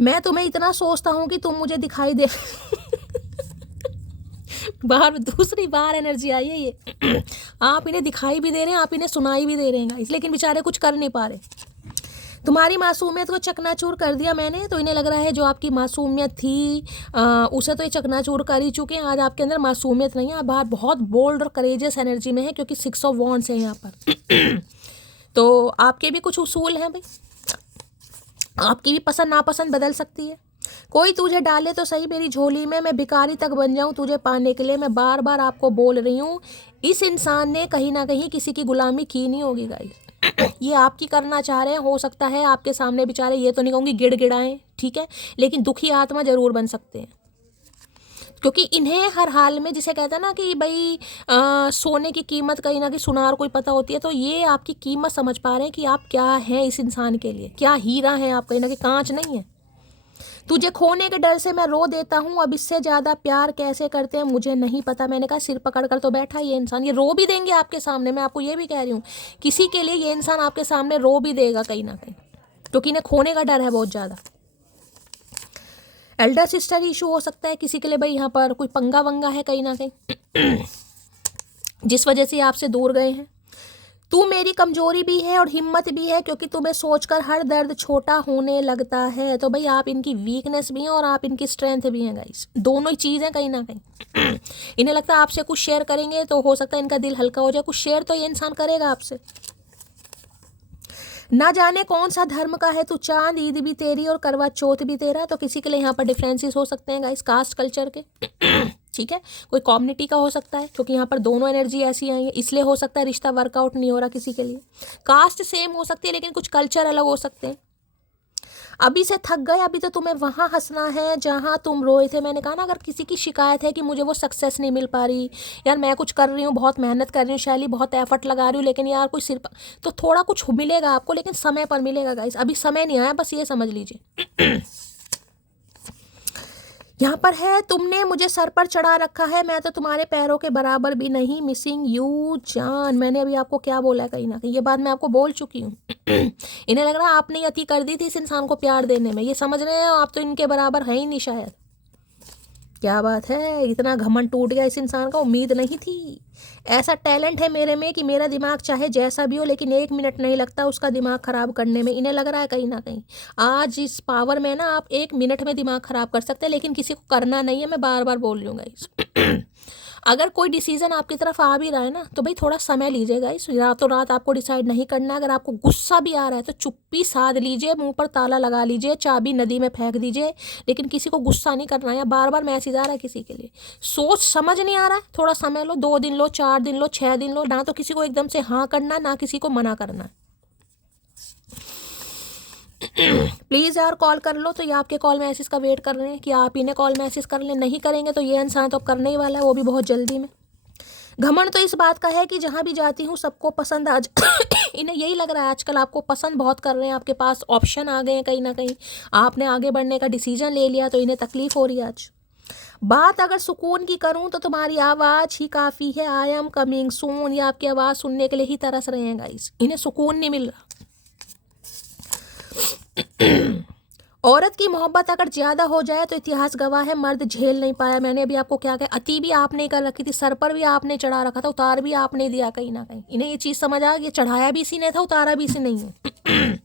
मैं तुम्हें इतना सोचता हूं कि तुम मुझे दिखाई दे। बार दूसरी बार एनर्जी आई है ये। आप इन्हें दिखाई भी दे रहे हैं, आप इन्हें सुनाई भी दे रहे हैं, लेकिन बेचारे कुछ कर नहीं पा रहे। तुम्हारी मासूमियत को चकनाचूर कर दिया मैंने, तो इन्हें लग रहा है जो आपकी मासूमियत थी उसे तो ये चकनाचूर कर ही चुके हैं। आज आपके अंदर मासूमियत नहीं है, आप बाहर बहुत बोल्ड और करेजियस एनर्जी में है, क्योंकि 6 ऑफ वॉन्ड्स है यहाँ पर। तो आपके भी कुछ उसूल हैं भाई, आपकी भी पसंद नापसंद बदल सकती है। कोई तुझे डाले तो सही मेरी झोली में, मैं भिखारी तक बन जाऊं तुझे पाने के लिए। मैं बार बार आपको बोल रही हूँ, इस इंसान ने कहीं ना कहीं किसी की गुलामी की नहीं होगी गाइस। ये आपकी करना चाह रहे हैं। हो सकता है आपके सामने बेचारे, ये तो नहीं कहूँगी गिड़गिड़ाएं, ठीक है, लेकिन दुखी आत्मा जरूर बन सकते हैं, क्योंकि इन्हें हर हाल में, जिसे कहते हैं ना कि भाई सोने की कीमत कहीं ना कहीं सुनार कोई पता होती है, तो ये आपकी कीमत समझ पा रहे हैं कि आप क्या हैं इस इंसान के लिए, क्या हीरा हैं आप, कहीं ना कहीं कांच नहीं है। तुझे खोने के डर से मैं रो देता हूँ, अब इससे ज़्यादा प्यार कैसे करते हैं मुझे नहीं पता। मैंने कहा सिर पकड़ कर तो बैठा ये इंसान, ये रो भी देंगे आपके सामने। मैं आपको ये भी कह रही हूँ, किसी के लिए ये इंसान आपके सामने रो भी देगा कहीं ना कहीं, क्योंकि इन्हें खोने का डर है बहुत ज़्यादा। एल्डर सिस्टर इशू हो सकता है किसी के लिए भाई, यहाँ पर कोई पंगा वंगा है कहीं ना कहीं, जिस वजह से आपसे दूर गए हैं। तू मेरी कमजोरी भी है और हिम्मत भी है, क्योंकि तुम्हें सोचकर हर दर्द छोटा होने लगता है। तो भाई आप इनकी वीकनेस भी हैं और आप इनकी स्ट्रेंथ भी हैं गाइस, दोनों ही चीज़ हैं कहीं ना कहीं। इन्हें लगता है आपसे कुछ शेयर करेंगे तो हो सकता है इनका दिल हल्का हो जाए। कुछ शेयर तो ये इंसान करेगा आपसे। ना जाने कौन सा धर्म का है तू, चांद ईद भी तेरी और करवा चौथ भी तेरा। तो किसी के लिए यहाँ पर डिफरेंसेस हो सकते हैं गाइस, कास्ट कल्चर के। ठीक है, कोई कम्युनिटी का हो सकता है, क्योंकि यहाँ पर दोनों एनर्जी ऐसी आई है, इसलिए हो सकता है रिश्ता वर्कआउट नहीं हो रहा किसी के लिए। कास्ट सेम हो सकती है, लेकिन कुछ कल्चर अलग हो सकते हैं। अभी से थक गए, अभी तो तुम्हें वहाँ हंसना है जहाँ तुम रोए थे। मैंने कहा ना, अगर किसी की शिकायत है कि मुझे वो सक्सेस नहीं मिल पा रही, यार मैं कुछ कर रही हूँ, बहुत मेहनत कर रही हूँ शैली, बहुत एफर्ट लगा रही हूँ, लेकिन यार कोई सिर पर, तो थोड़ा कुछ मिलेगा आपको, लेकिन समय पर मिलेगा गाइस। अभी समय नहीं आया, बस ये समझ लीजिए। यहाँ पर है, तुमने मुझे सर पर चढ़ा रखा है, मैं तो तुम्हारे पैरों के बराबर भी नहीं। मिसिंग यू जान। मैंने अभी आपको क्या बोला है, कहीं ना कहीं ये बात मैं आपको बोल चुकी हूँ। इन्हें लग रहा है आपने अति कर दी थी इस इंसान को प्यार देने में, ये समझ रहे हैं आप तो इनके बराबर है ही नहीं शायद। क्या बात है, इतना घमंड टूट गया इस इंसान का, उम्मीद नहीं थी। ऐसा टैलेंट है मेरे में कि मेरा दिमाग चाहे जैसा भी हो, लेकिन 1 मिनट नहीं लगता उसका दिमाग खराब करने में। इन्हें लग रहा है कहीं ना कहीं आज इस पावर में ना आप 1 मिनट में दिमाग खराब कर सकते हैं, लेकिन किसी को करना नहीं है। मैं बार बार बोल रही हूँ गाइस। अगर कोई डिसीजन आपकी तरफ आ भी रहा है ना तो भाई थोड़ा समय लीजिएगा, इस रातों रात आपको डिसाइड नहीं करना। अगर आपको गुस्सा भी आ रहा है तो चुप्पी साध लीजिए, मुंह पर ताला लगा लीजिए, चाबी नदी में फेंक दीजिए, लेकिन किसी को गुस्सा नहीं करना है। या बार बार मैसेज आ रहा है किसी के लिए, सोच समझ नहीं आ रहा है, थोड़ा समय लो, 2 दिन लो, 4 दिन लो, 6 दिन लो। ना तो किसी को एकदम से हाँ करना, ना किसी को मना करना है। प्लीज़ यार कॉल कर लो, तो ये आपके कॉल मैसेज का वेट कर रहे हैं कि आप इन्हें कॉल मैसेज कर लें। नहीं करेंगे तो ये इंसान तो अब करने ही वाला है, वो भी बहुत जल्दी में। घमंड तो इस बात का है कि जहाँ भी जाती हूँ सबको पसंद आ इन्हें यही लग रहा है आजकल आपको पसंद बहुत कर रहे हैं, आपके पास ऑप्शन आ गए हैं कहीं ना कहीं, आपने आगे बढ़ने का डिसीजन ले लिया, तो इन्हें तकलीफ हो रही है आज। बात अगर सुकून की करूं तो तुम्हारी आवाज़ ही काफ़ी है, आई एम कमिंग सून, ये आपकी आवाज़ सुनने के लिए ही तरस रहे हैं गाइस। इन्हें सुकून नहीं मिल रहा। औरत की मोहब्बत अगर ज़्यादा हो जाए तो इतिहास गवाह है मर्द झेल नहीं पाया। मैंने अभी आपको क्या कहा, अति भी आपने कर रखी थी, सर पर भी आपने चढ़ा रखा था, उतार भी आपने दिया कहीं ना कहीं। इन्हें ये चीज़ समझ आ गई, चढ़ाया भी इसी ने था, उतारा भी इसी नहीं है।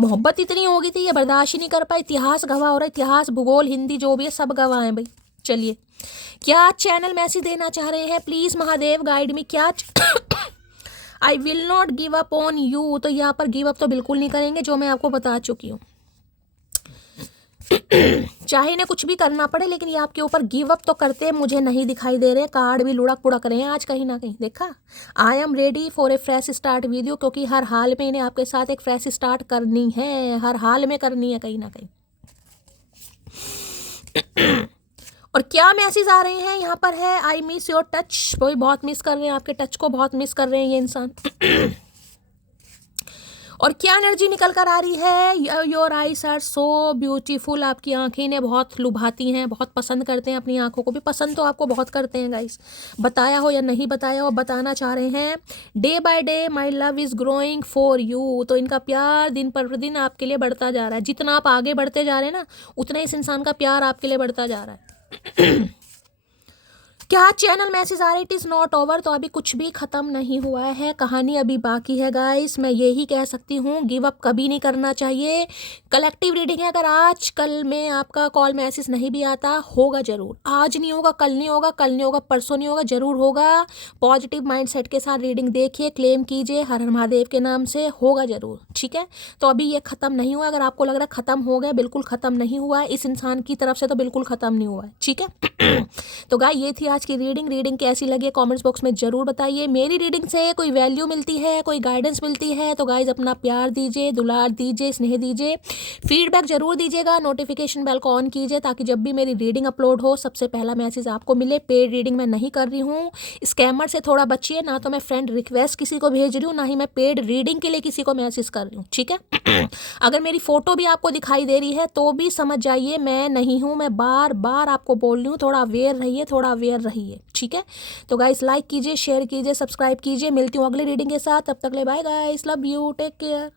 मोहब्बत इतनी हो गई थी ये बर्दाश्त ही नहीं कर पाए। इतिहास गवाह हो रहा है, इतिहास भूगोल हिंदी जो भी है सब गवाह हैं भाई। चलिए, क्या चैनल मैसेज देना चाह रहे हैं, प्लीज़ महादेव गाइड में। क्या I will not give up on you, तो यहाँ पर गिव अप तो बिल्कुल नहीं करेंगे, जो मैं आपको बता चुकी हूँ। चाहे इन्हें कुछ भी करना पड़े, लेकिन ये आपके ऊपर गिव अप तो करते मुझे नहीं दिखाई दे रहे। कार्ड भी लुढ़क पुढ़क रहे हैं आज कहीं ना कहीं, देखा। I am ready for a fresh start video, क्योंकि हर हाल में इन्हें आपके साथ एक फ्रेश स्टार्ट करनी है, हर हाल में करनी है कहीं ना कहीं। और क्या मैसेज आ रहे हैं यहाँ पर है, आई मिस योर टच, वही बहुत मिस कर रहे हैं, आपके टच को बहुत मिस कर रहे हैं ये इंसान। और क्या एनर्जी निकल कर आ रही है, your eyes are so beautiful, आपकी आंखें इन्हें बहुत लुभाती हैं, बहुत पसंद करते हैं, अपनी आंखों को भी पसंद तो आपको बहुत करते हैं गाइस, बताया हो या नहीं बताया हो, बताना चाह रहे हैं। Day by day my love is growing for you, तो इनका प्यार दिन पर दिन आपके लिए बढ़ता जा रहा है। जितना आप आगे बढ़ते जा रहे हैं ना, उतना इस इंसान का प्यार आपके लिए बढ़ता जा रहा है। क्या चैनल मैसेज आ रहा है, इट इज़ नॉट ओवर, तो अभी कुछ भी ख़त्म नहीं हुआ है, कहानी अभी बाकी है गाइस। मैं यही कह सकती हूँ, गिव अप कभी नहीं करना चाहिए। कलेक्टिव रीडिंग है, अगर आज कल में आपका कॉल मैसेज नहीं भी आता, होगा ज़रूर। आज नहीं होगा, कल नहीं होगा, कल नहीं होगा, परसों नहीं होगा, ज़रूर होगा। पॉजिटिव माइंडसेट के साथ रीडिंग देखिए, क्लेम कीजिए हर हर महादेव के नाम से, होगा ज़रूर, ठीक है। तो अभी ये ख़त्म नहीं हुआ, अगर आपको लग रहा है ख़त्म हो गया, बिल्कुल ख़त्म नहीं हुआ है, इस इंसान की तरफ से तो बिल्कुल ख़त्म नहीं हुआ है, ठीक है। तो गाइस ये थी आज की रीडिंग कैसी लगी कमेंट्स बॉक्स में ज़रूर बताइए। मेरी रीडिंग से कोई वैल्यू मिलती है, कोई गाइडेंस मिलती है, तो गाइस अपना प्यार दीजिए, दुलार दीजिए, स्नेह दीजिए, फीडबैक जरूर दीजिएगा, नोटिफिकेशन बेल को ऑन कीजिए, ताकि जब भी मेरी रीडिंग अपलोड हो सबसे पहला मैसेज आपको मिले। पेड रीडिंग मैं नहीं कर रही हूँ, स्कैमर से थोड़ा बचिए, ना तो मैं फ्रेंड रिक्वेस्ट किसी को भेज रही हूँ, ना ही मैं पेड रीडिंग के लिए किसी को मैसेज कर रही हूँ, ठीक है। अगर मेरी फ़ोटो भी आपको दिखाई दे रही है तो भी समझ जाइए मैं नहीं हूँ, मैं बार बार आपको बोल रही हूँ, थोड़ा अवेयर रहिए, थोड़ा अवेयर रहिए, ठीक है। तो गाइस लाइक कीजिए, शेयर कीजिए, सब्सक्राइब कीजिए। मिलती हूँ अगली रीडिंग के साथ, तब तक ले bye guys, love you, take care.